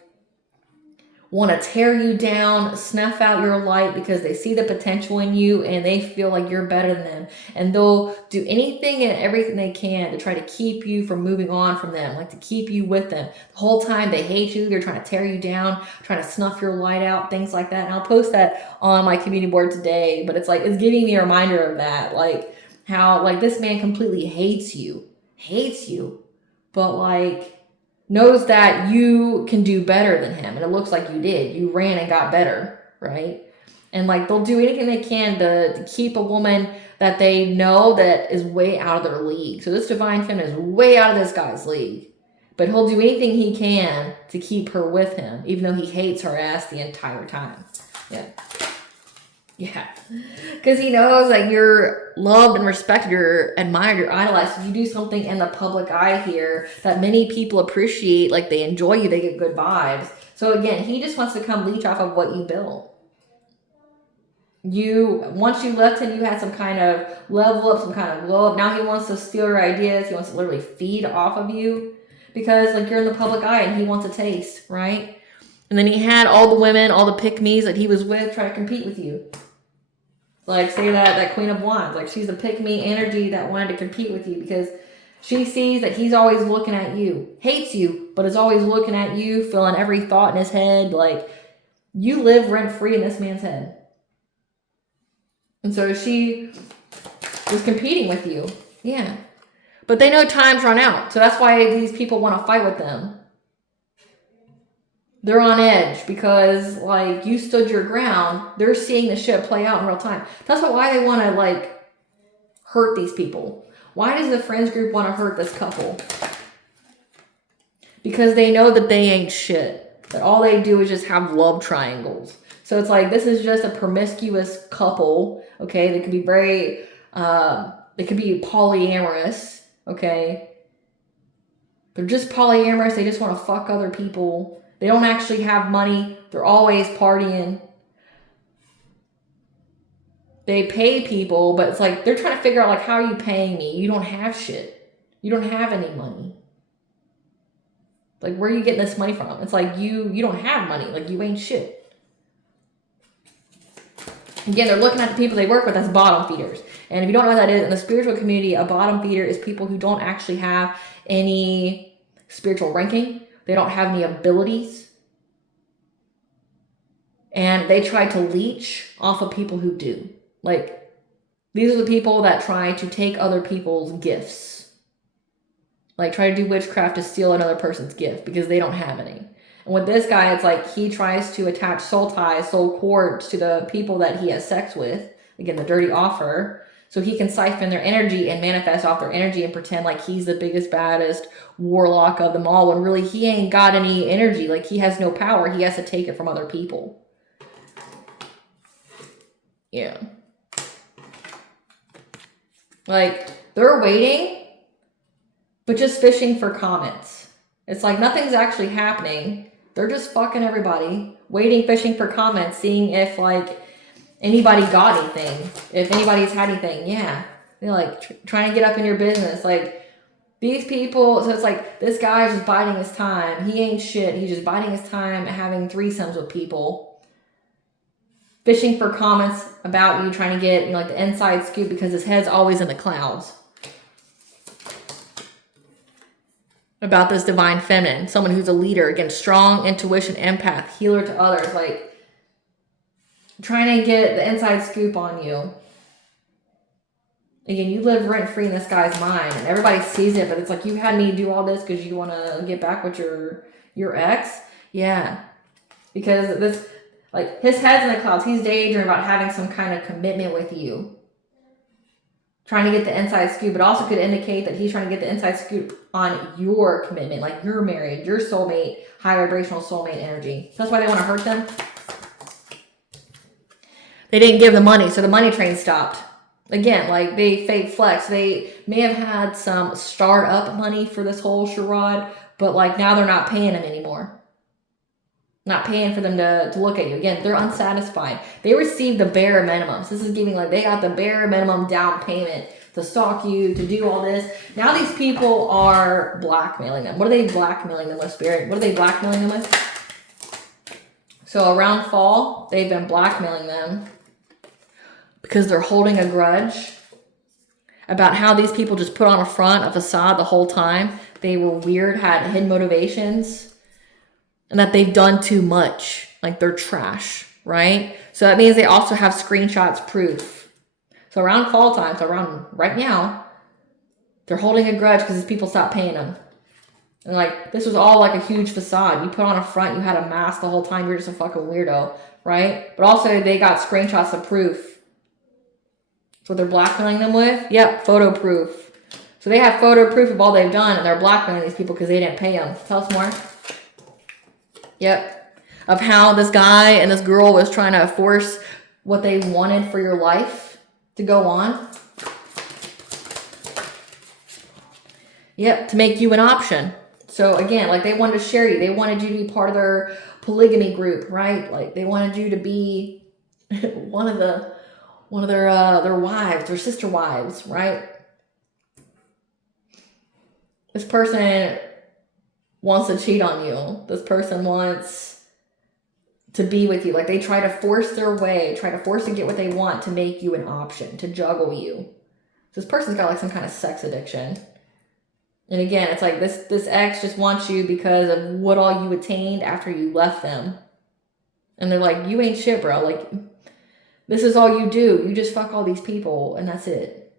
want to tear you down, snuff out your light because they see the potential in you and they feel like you're better than them. And they'll do anything and everything they can to try to keep you from moving on from them, like to keep you with them. The whole time they hate you, they're trying to tear you down, trying to snuff your light out, things like that. And I'll post that on my community board today, but it's like, it's giving me a reminder of that. Like, how, like, this man completely hates you, but, like, knows that you can do better than him. And it looks like you did. You ran and got better, right? And, like, they'll do anything they can to keep a woman that they know that is way out of their league. So this divine feminine is way out of this guy's league. But he'll do anything he can to keep her with him, even though he hates her ass the entire time. Yeah. Yeah. Because he knows that you're loved and respected, you're admired, you're idolized. If you do something in the public eye here that many people appreciate, like, they enjoy you, they get good vibes. So again, he just wants to come leech off of what you built. Once you left him, you had some kind of level up, some kind of glow up. Now he wants to steal your ideas. He wants to literally feed off of you because, like, you're in the public eye and he wants a taste, right? And then he had all the women, all the pick-me's that he was with try to compete with you. Like, say that Queen of Wands, like, she's a pick-me energy that wanted to compete with you because she sees that he's always looking at you, hates you, but is always looking at you, feeling every thought in his head. Like, you live rent-free in this man's head. And so she was competing with you. Yeah. But they know time's run out. So that's why these people want to fight with them. They're on edge because, like, you stood your ground. They're seeing the shit play out in real time. That's why they want to, like, hurt these people. Why does the friends group want to hurt this couple? Because they know that they ain't shit. That all they do is just have love triangles. So it's like, this is just a promiscuous couple, okay? They could be very, they could be polyamorous, okay? They're just polyamorous. They just want to fuck other people. They don't actually have money. They're always partying. They pay people, but it's like, they're trying to figure out, like, how are you paying me? You don't have shit. You don't have any money. Like, where are you getting this money from? It's like, you don't have money. Like, you ain't shit. Again, they're looking at the people they work with as bottom feeders. And if you don't know what that is, in the spiritual community, a bottom feeder is people who don't actually have any spiritual ranking. They don't have any abilities. And they try to leech off of people who do. Like, these are the people that try to take other people's gifts. Like, try to do witchcraft to steal another person's gift because they don't have any. And with this guy, it's like he tries to attach soul ties, soul cords to the people that he has sex with. Again, the dirty offer. So he can siphon their energy and manifest off their energy and pretend like he's the biggest, baddest warlock of them all, when really he ain't got any energy. Like, he has no power. He has to take it from other people. Yeah. Like, they're waiting, but just fishing for comments. It's like nothing's actually happening. They're just fucking everybody, waiting, fishing for comments, seeing if, like, anybody got anything, if anybody's had anything. Yeah. They're like trying to get up in your business. Like, these people, so it's like, this guy's just biding his time. He ain't shit. He's just biding his time, having threesomes with people. Fishing for comments about you, trying to get, like, the inside scoop because his head's always in the clouds. About this divine feminine, someone who's a leader, again, strong intuition, empath, healer to others, like, trying to get the inside scoop on you. Again, you live rent-free in this guy's mind, and everybody sees it, but it's like, you had me do all this because you want to get back with your ex? Yeah. Because this, like, his head's in the clouds. He's daydreaming about having some kind of commitment with you. Trying to get the inside scoop, but also could indicate that he's trying to get the inside scoop on your commitment, like you're married, your soulmate, high vibrational soulmate energy. That's why they want to hurt them. They didn't give the money, so the money train stopped. Again, like, they fake flex. They may have had some start-up money for this whole charade, but, like, now they're not paying them anymore. Not paying for them to look at you. Again, they're unsatisfied. They received the bare minimums. This is giving, like, they got the bare minimum down payment to stalk you, to do all this. Now these people are blackmailing them. What are they blackmailing them with, Spirit? What are they blackmailing them with? So around fall, they've been blackmailing them because they're holding a grudge about how these people just put on a front, a facade the whole time. They were weird, had hidden motivations. And that they've done too much, like they're trash, right? So that means they also have screenshots proof. So around fall time, so around right now, they're holding a grudge because these people stopped paying them. And, like, this was all like a huge facade. You put on a front, you had a mask the whole time, you're just a fucking weirdo, right? But also they got screenshots of proof. So they're blackmailing them with? Yep, photo proof. So they have photo proof of all they've done, and they're blackmailing these people because they didn't pay them. Tell us more. Yep. Of how this guy and this girl was trying to force what they wanted for your life to go on. Yep. To make you an option. So again, like, they wanted to share you. They wanted you to be part of their polygamy group, right? Like, they wanted you to be one of their wives, their sister wives, right? This person wants to cheat on you. This person wants to be with you. Like, they try to force their way, try to force to get what they want to make you an option, to juggle you. This person's got, like, some kind of sex addiction. And again, it's like this ex just wants you because of what all you attained after you left them. And they're like, you ain't shit, bro. Like, this is all you do. You just fuck all these people and that's it.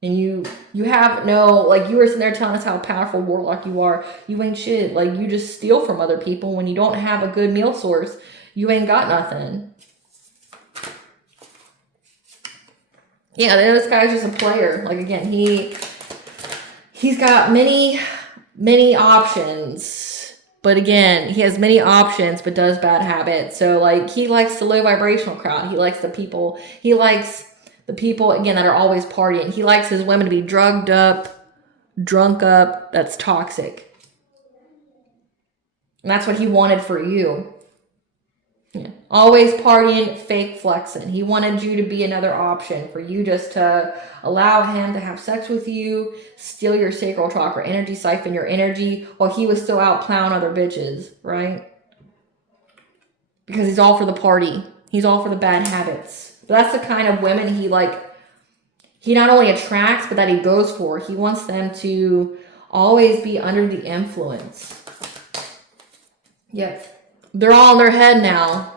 And you have no, like, you were sitting there telling us how powerful warlock you are. You ain't shit. Like, you just steal from other people. When you don't have a good meal source, you ain't got nothing. Yeah, this guy's just a player. Like, again, he's got many options. But again, he has many options, but does bad habits. So, like, he likes the low vibrational crowd. He likes the people. He likes the people, again, that are always partying. He likes his women to be drugged up, drunk up. That's toxic. And that's what he wanted for you. Yeah. Always partying, fake flexing. He wanted you to be another option for you, just to allow him to have sex with you, steal your sacral chakra energy, siphon your energy, while he was still out plowing other bitches, right? Because he's all for the party. He's all for the bad habits. But that's the kind of women he not only attracts, but that he goes for. He wants them to always be under the influence. Yep. They're all in their head now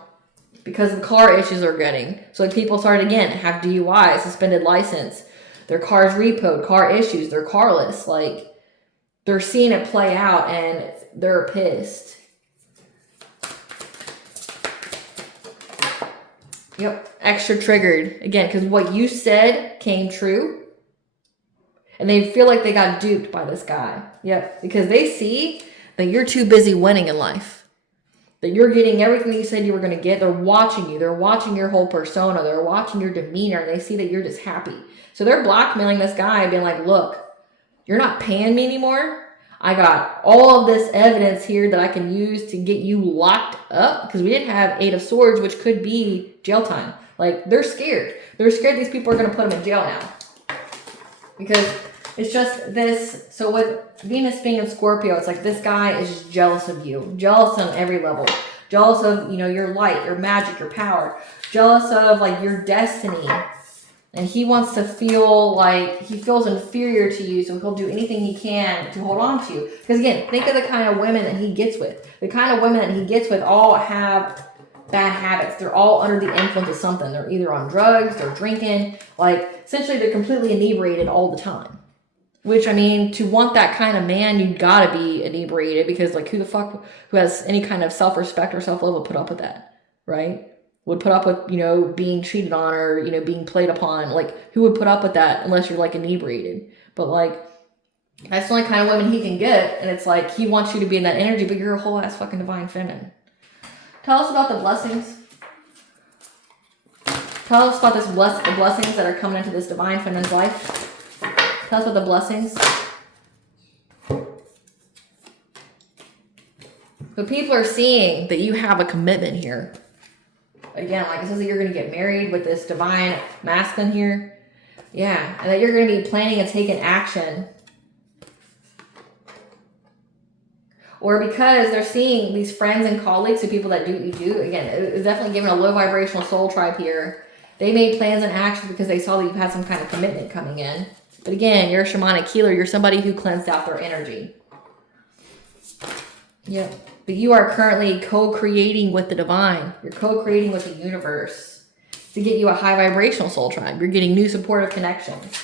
because of the car issues they're getting. So, like, people started, again, have DUI, suspended license, their car's repoed, car issues, they're carless. Like, they're seeing it play out and they're pissed. Yep. Extra triggered. Again, because what you said came true. And they feel like they got duped by this guy. Yep. Because they see that you're too busy winning in life. That you're getting everything you said you were going to get. They're watching you. They're watching your whole persona. They're watching your demeanor. And they see that you're just happy. So they're blackmailing this guy, being like, look, you're not paying me anymore. I got all of this evidence here that I can use to get you locked up. Because we did have 8 of Swords, which could be jail time. Like, they're scared. They're scared these people are going to put them in jail now. Because it's just this. So with Venus being in Scorpio, it's like this guy is just jealous of you. Jealous on every level. Jealous of, your light, your magic, your power. Jealous of, like, your destiny. And he wants to feel like he feels inferior to you, so he'll do anything he can to hold on to you. Because, again, think of the kind of women that he gets with. The kind of women that he gets with all have bad habits. They're all under the influence of something. They're either on drugs, they're drinking. Like, essentially, they're completely inebriated all the time. Which, I mean, to want that kind of man, you gotta be inebriated. Because, like, who has any kind of self-respect or self-love would put up with that, right? Would put up with, being cheated on or, being played upon. Like, who would put up with that unless you're, like, inebriated? But, like, that's the only kind of women he can get. And it's like, he wants you to be in that energy, but you're a whole ass fucking divine feminine. Tell us about the blessings. Tell us about the blessings that are coming into this divine feminine's life. Tell us about the blessings. So people are seeing that you have a commitment here. Again, like it says that you're going to get married with this divine masculine here. Yeah, and that you're going to be planning and taking action. Or because they're seeing these friends and colleagues, the people that do what you do. Again, it's definitely given a low vibrational soul tribe here. They made plans and actions because they saw that you've had some kind of commitment coming in. But again, you're a shamanic healer. You're somebody who cleansed out their energy. Yep. But you are currently co-creating with the divine. You're co-creating with the universe to get you a high vibrational soul tribe. You're getting new supportive connections.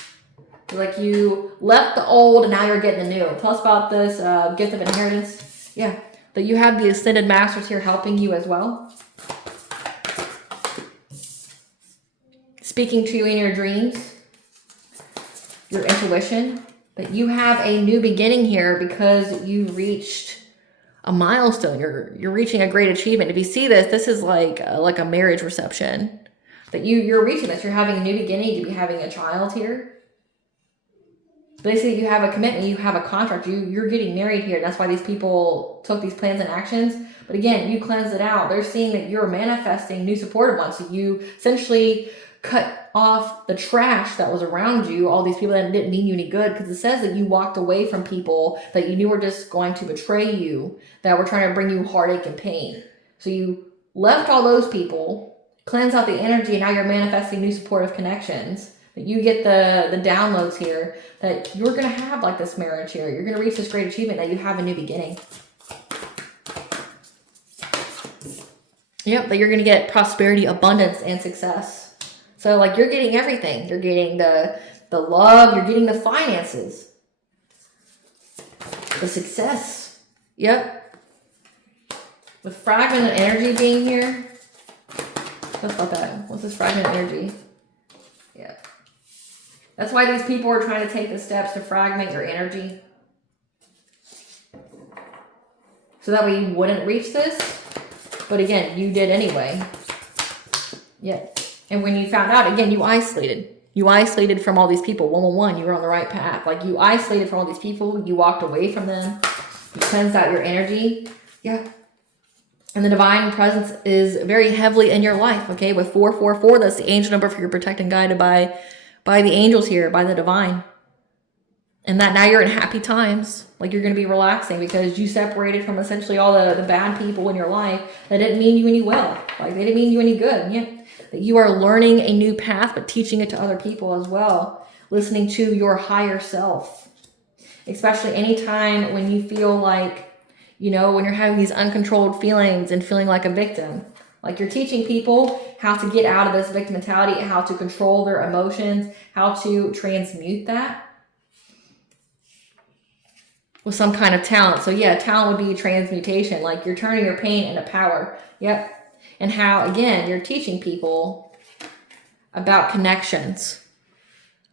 Like you left the old and now you're getting the new. Tell us about this gift of inheritance. Yeah. That you have the ascended masters here helping you as well. Speaking to you in your dreams. Your intuition. That you have a new beginning here because you reached a milestone. You're reaching a great achievement. If you see this, this is like a marriage reception. That you're reaching this. You're having a new beginning. You could be having a child here. Basically, you have a commitment. You have a contract. You're getting married here. That's why these people took these plans and actions. But again, you cleansed it out. They're seeing that you're manifesting new supportive ones. So you essentially cut off the trash that was around you, all these people that didn't mean you any good, because it says that you walked away from people that you knew were just going to betray you, that were trying to bring you heartache and pain. So you left all those people, cleanse out the energy, and now you're manifesting new supportive connections. That you get the downloads here, that you're going to have like this marriage here. You're going to reach this great achievement, that you have a new beginning. Yep, that you're going to get prosperity, abundance, and success. So, like, you're getting everything. You're getting the the love, you're getting the finances, the success. Yep. With fragmented energy being here. Let's about that. What's this fragmented energy? Yeah. That's why these people are trying to take the steps to fragment your energy. So that way you wouldn't reach this. But again, you did anyway. Yeah. And when you found out, again, you isolated. You isolated from all these people. 111, you were on the right path. Like, you isolated from all these people. You walked away from them. You cleansed out your energy. Yeah. And the divine presence is very heavily in your life, okay? With 444, that's the angel number for your protected and guided by the angels here, by the divine. And that now you're in happy times. Like, you're going to be relaxing because you separated from essentially all the bad people in your life that didn't mean you any well. Like, they didn't mean you any good. Yeah. That you are learning a new path, but teaching it to other people as well. Listening to your higher self. Especially anytime when you feel like, you know, when you're having these uncontrolled feelings and feeling like a victim. Like, you're teaching people how to get out of this victim mentality, how to control their emotions, how to transmute that with some kind of talent. So yeah, talent would be transmutation. Like, you're turning your pain into power. Yep. And how, again, you're teaching people about connections,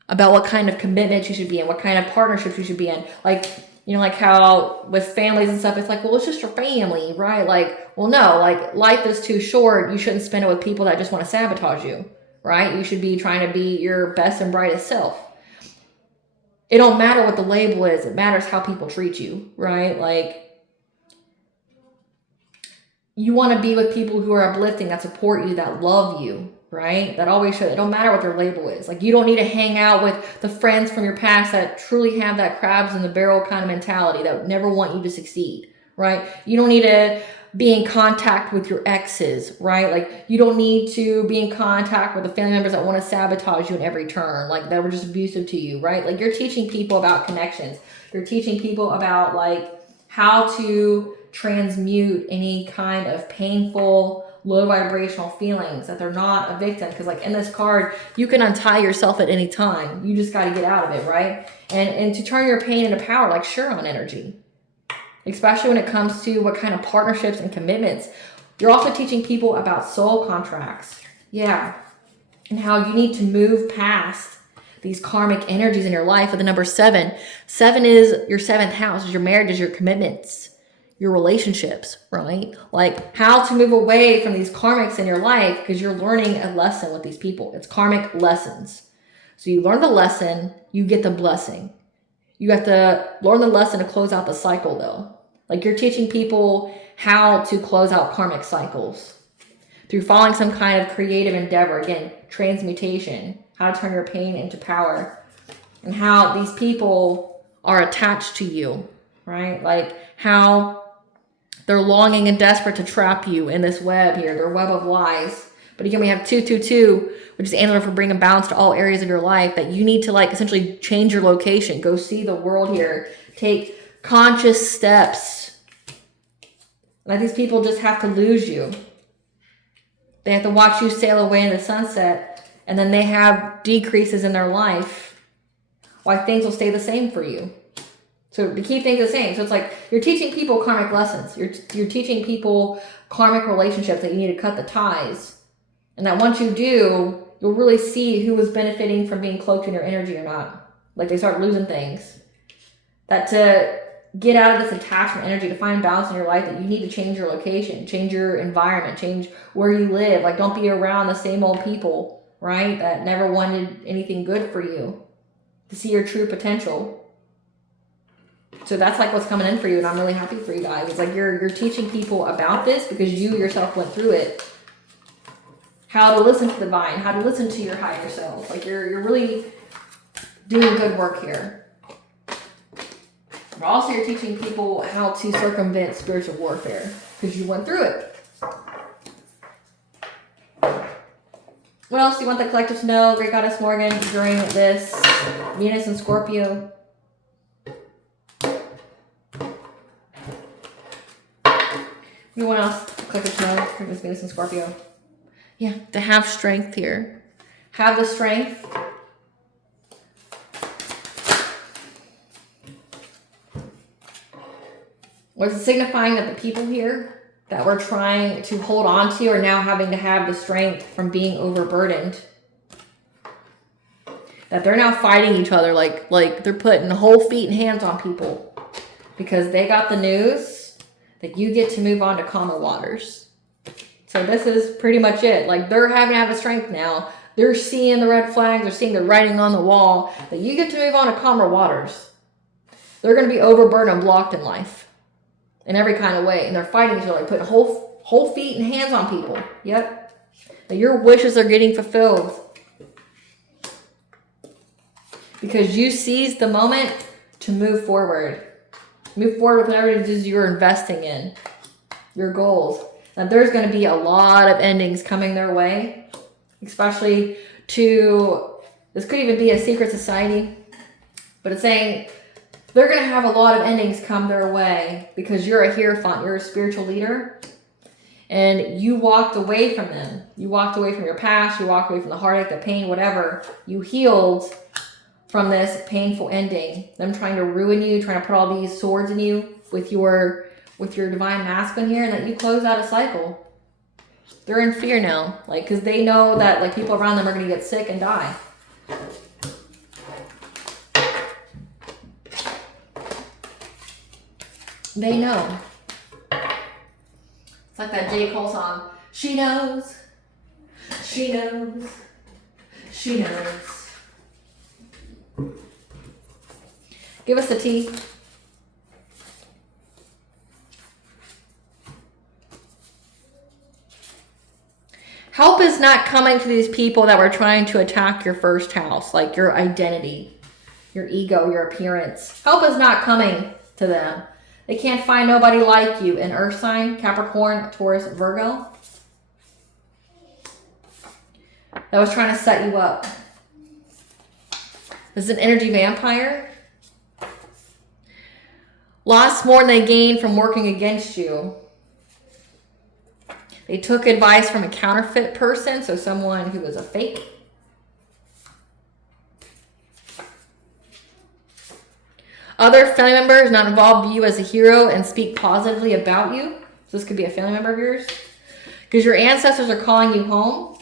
about what kind of commitments you should be in, what kind of partnerships you should be in. Like, you know, like how with families and stuff, it's like, well, it's just your family, right? Like, well, no, like, life is too short. You shouldn't spend it with people that just want to sabotage you, right? You should be trying to be your best and brightest self. It don't matter what the label is. It matters how people treat you, right? Like, you want to be with people who are uplifting, that support you, that love you, right? That always show. It don't matter what their label is. Like, you don't need to hang out with the friends from your past that truly have that crabs in the barrel kind of mentality, that never want you to succeed, right? You don't need to be in contact with your exes, right? Like, you don't need to be in contact with the family members that want to sabotage you in every turn, like, that were just abusive to you, right? Like, you're teaching people about connections. You're teaching people about, like, how to transmute any kind of painful, low vibrational feelings, that they're not a victim. Because, like, in this card, you can untie yourself at any time. You just got to get out of it, right? And to turn your pain into power, like Chiron energy. Especially when it comes to what kind of partnerships and commitments. You're also teaching people about soul contracts. Yeah. And how you need to move past these karmic energies in your life with the number 7. 7 is your 7th house, is your marriages, your commitments, your relationships, right? Like, how to move away from these karmics in your life, because you're learning a lesson with these people. It's karmic lessons. So you learn the lesson, you get the blessing. You have to learn the lesson to close out the cycle, though. Like, you're teaching people how to close out karmic cycles through following some kind of creative endeavor. Again, transmutation, how to turn your pain into power, and how these people are attached to you, right? Like, how they're longing and desperate to trap you in this web here, their web of lies. But again, we have 222, which is answer for bringing balance to all areas of your life, that you need to, like, essentially change your location, go see the world here, take conscious steps. Like, these people just have to lose you. They have to watch you sail away in the sunset, and then they have decreases in their life while things will stay the same for you. So to keep things the same. So it's like, you're teaching people karmic lessons. You're teaching people karmic relationships, that you need to cut the ties. And that once you do, you'll really see who was benefiting from being cloaked in your energy or not. Like, they start losing things. That to get out of this attachment energy, to find balance in your life, that you need to change your location, change your environment, change where you live. Like, don't be around the same old people, right? That never wanted anything good for you, to see your true potential. So that's, like, what's coming in for you, and I'm really happy for you guys. It's like you're teaching people about this because you yourself went through it. How to listen to the divine, how to listen to your higher self. Like, you're really doing good work here. But also, you're teaching people how to circumvent spiritual warfare because you went through it. What else do you want the collective to know, Great Goddess Morgan, during this Venus and Scorpio? Anyone else collective to know during this Venus and Scorpio? Yeah, to have strength here. Have the strength Was it signifying that the people here that we're trying to hold on to are now having to have the strength from being overburdened? That they're now fighting each other like they're putting whole feet and hands on people because they got the news that you get to move on to calmer waters. So this is pretty much it. Like they're having to have the strength now. They're seeing the red flags. They're seeing the writing on the wall that you get to move on to calmer waters. They're going to be overburdened and blocked in life in every kind of way. And they're fighting each other, like putting whole feet and hands on people. Yep. That your wishes are getting fulfilled. Because you seized the moment to move forward. Move forward with whatever it is you're investing in. Your goals. Now there's going to be a lot of endings coming their way. Especially this could even be a secret society. But it's saying they're going to have a lot of endings come their way. Because you're a hierophant. You're a spiritual leader. And you walked away from them. You walked away from your past. You walked away from the heartache, the pain, whatever. You healed from this painful ending, them trying to ruin you, trying to put all these swords in you with your divine masculine here, and that you close out a cycle. They're in fear now, like, because they know that like people around them are going to get sick and die. They know. It's like that J. Cole song. She knows. She knows. She knows. Give us the tea. Help is not coming to these people that were trying to attack your first house, like your identity, your ego, your appearance. Help is not coming to them. They can't find nobody like you in Earth sign, Capricorn, Taurus, Virgo. That was trying to set you up. This is an energy vampire. Lost more than they gained from working against you. They took advice from a counterfeit person, so someone who was a fake. Other family members not involved you as a hero and speak positively about you. So this could be a family member of yours. Because your ancestors are calling you home.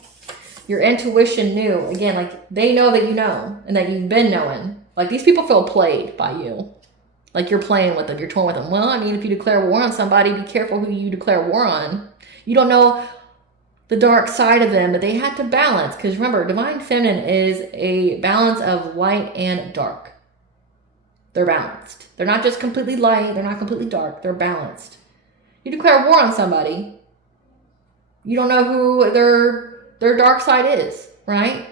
Your intuition knew. Again, like they know that you know and that you've been knowing. Like these people feel played by you. Like you're playing with them. You're toying with them. Well, I mean, if you declare war on somebody, be careful who you declare war on. You don't know the dark side of them, but they had to balance. Because remember, divine feminine is a balance of light and dark. They're balanced. They're not just completely light. They're not completely dark. They're balanced. You declare war on somebody, you don't know who their dark side is, right?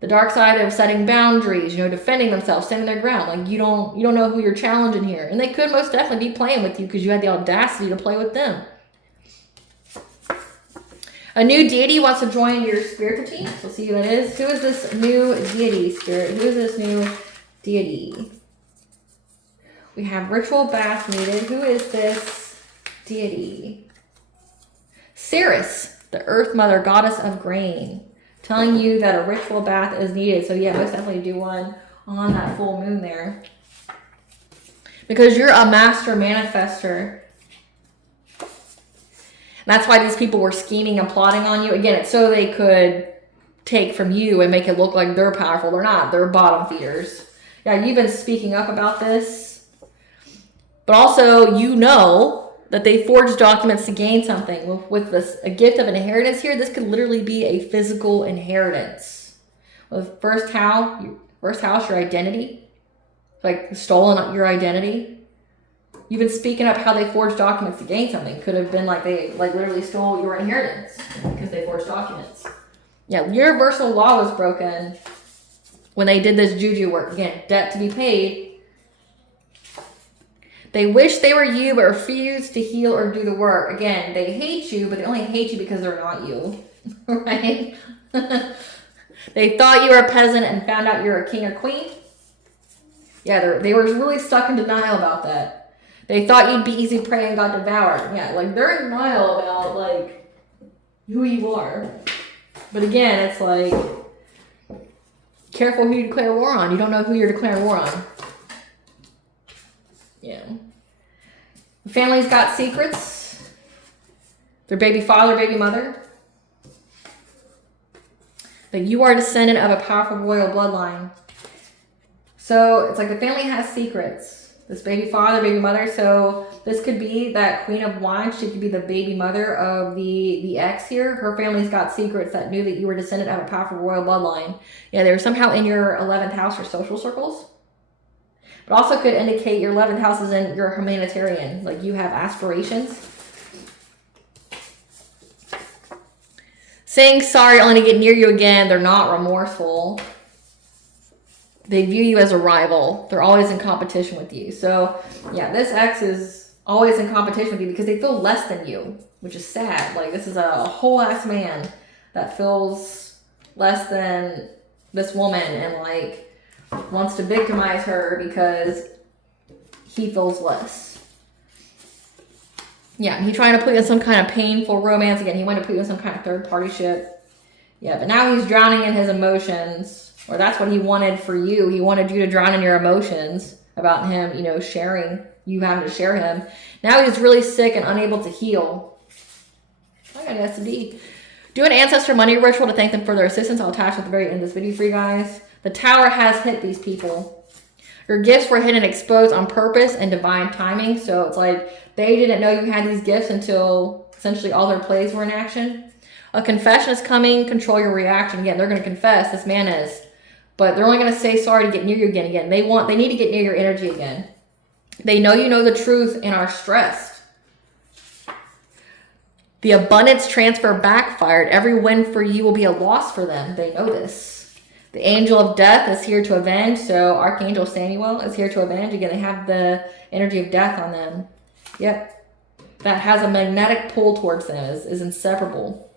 The dark side of setting boundaries, defending themselves, standing their ground. Like you don't know who you're challenging here. And they could most definitely be playing with you because you had the audacity to play with them. A new deity wants to join your spiritual team. So see who that is. Who is this new deity spirit? Who is this new deity? We have ritual bath needed. Who is this deity? Ceres, the earth mother, goddess of grain. Telling you that a ritual bath is needed. So yeah, most definitely do one on that full moon there. Because you're a master manifester. And that's why these people were scheming and plotting on you. Again, it's so they could take from you and make it look like they're powerful. They're not. They're bottom feeders. Yeah, you've been speaking up about this. But also, that they forged documents to gain something. With this, a gift of inheritance here, this could literally be a physical inheritance. With first house, your identity. Like stolen your identity. You've been speaking up how they forged documents to gain something. Could have been like they literally stole your inheritance because they forged documents. Yeah, universal law was broken when they did this juju work. Again, debt to be paid. They wish they were you, but refuse to heal or do the work. Again, they hate you, but they only hate you because they're not you. Right? They thought you were a peasant and found out you're a king or queen. Yeah, they were really stuck in denial about that. They thought you'd be easy prey and got devoured. Yeah, they're in denial about, who you are. But again, it's careful who you declare war on. You don't know who you're declaring war on. Yeah. Family's got secrets. Their baby father, baby mother. That you are descendant of a powerful royal bloodline. So it's like the family has secrets. This baby father, baby mother. So this could be that Queen of Wands. She could be the baby mother of the ex here. Her family's got secrets that knew that you were descendant of a powerful royal bloodline. Yeah, they were somehow in your 11th house or social circles. But also could indicate your 11th house is in your humanitarian. Like you have aspirations. Saying sorry only to get near you again. They're not remorseful. They view you as a rival. They're always in competition with you. So, yeah, this ex is always in competition with you because they feel less than you, which is sad. Like, this is a whole ass man that feels less than this woman and, like, wants to victimize her because he feels less. Yeah, he's trying to put you in some kind of painful romance. Again, he wanted to put you in some kind of third-party ship. Yeah, but now he's drowning in his emotions. Or that's what he wanted for you. He wanted you to drown in your emotions about him, you know, sharing, you having to share him. Now he's really sick and unable to heal. I got an SD. Do an ancestor money ritual to thank them for their assistance. I'll attach at the very end of this video for you guys. The tower has hit these people. Your gifts were hidden and exposed on purpose and divine timing. So it's like they didn't know you had these gifts until essentially all their plays were in action. A confession is coming. Control your reaction. Again, they're going to confess. This man is. But they're only going to say sorry to get near you again. They need to get near your energy again. They know you know the truth and are stressed. The abundance transfer backfired. Every win for you will be a loss for them. They know this. The angel of death is here to avenge. So Archangel Samuel is here to avenge. Again, they have the energy of death on them. Yep. That has a magnetic pull towards them. Is inseparable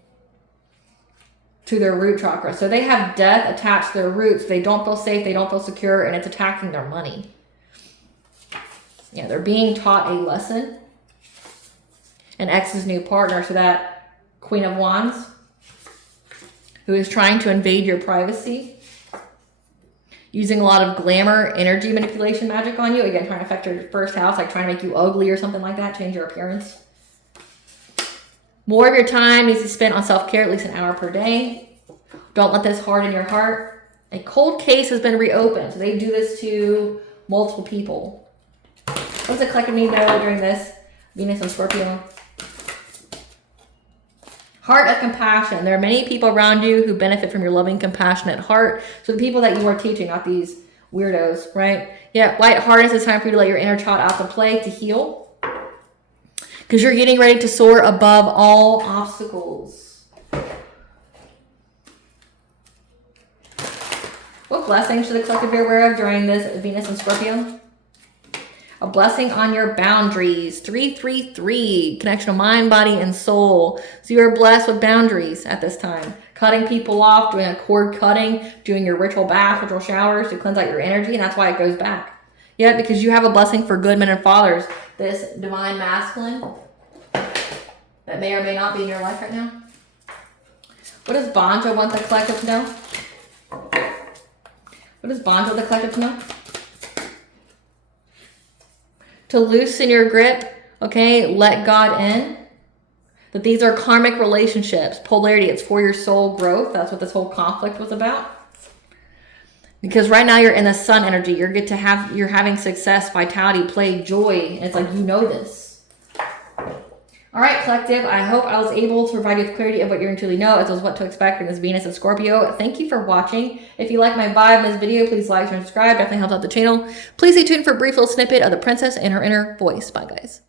to their root chakra. So they have death attached to their roots. They don't feel safe. They don't feel secure. And it's attacking their money. Yeah, they're being taught a lesson. An ex's new partner. So that Queen of Wands, who is trying to invade your privacy. Using a lot of glamour, energy manipulation magic on you. Again, trying to affect your first house. Like trying to make you ugly or something like that. Change your appearance. More of your time needs to be spent on self-care, at least an hour per day. Don't let this harden your heart. A cold case has been reopened. So they do this to multiple people. What does the collective need though during this? Venus and Scorpio. Heart of compassion. There are many people around you who benefit from your loving, compassionate heart. So the people that you are teaching, not these weirdos, right? Yeah, lightheartedness is time for you to let your inner child out to play, to heal. Because you're getting ready to soar above all obstacles. What blessings should the collective be aware of during this Venus and Scorpio? A blessing on your boundaries. 333. Connection of mind, body, and soul. So you're blessed with boundaries at this time. Cutting people off, doing a cord cutting, doing your ritual bath, ritual showers to cleanse out your energy. And that's why it goes back. Yeah, because you have a blessing for good men and fathers. This divine masculine that may or may not be in your life right now. What does Bonjo want the collective to know? What does Bonjo the collective to know? To loosen your grip, okay? Let God in. That these are karmic relationships. Polarity, it's for your soul growth. That's what this whole conflict was about. Because right now you're in the sun energy. You're having success, vitality, play, joy. And it's like, you know this. All right, collective. I hope I was able to provide you with clarity of what you're going to truly know, as well as what to expect from this Venus and Scorpio. Thank you for watching. If you like my vibe in this video, please like, share, and subscribe. Definitely helps out the channel. Please stay tuned for a brief little snippet of the princess and her inner voice. Bye, guys.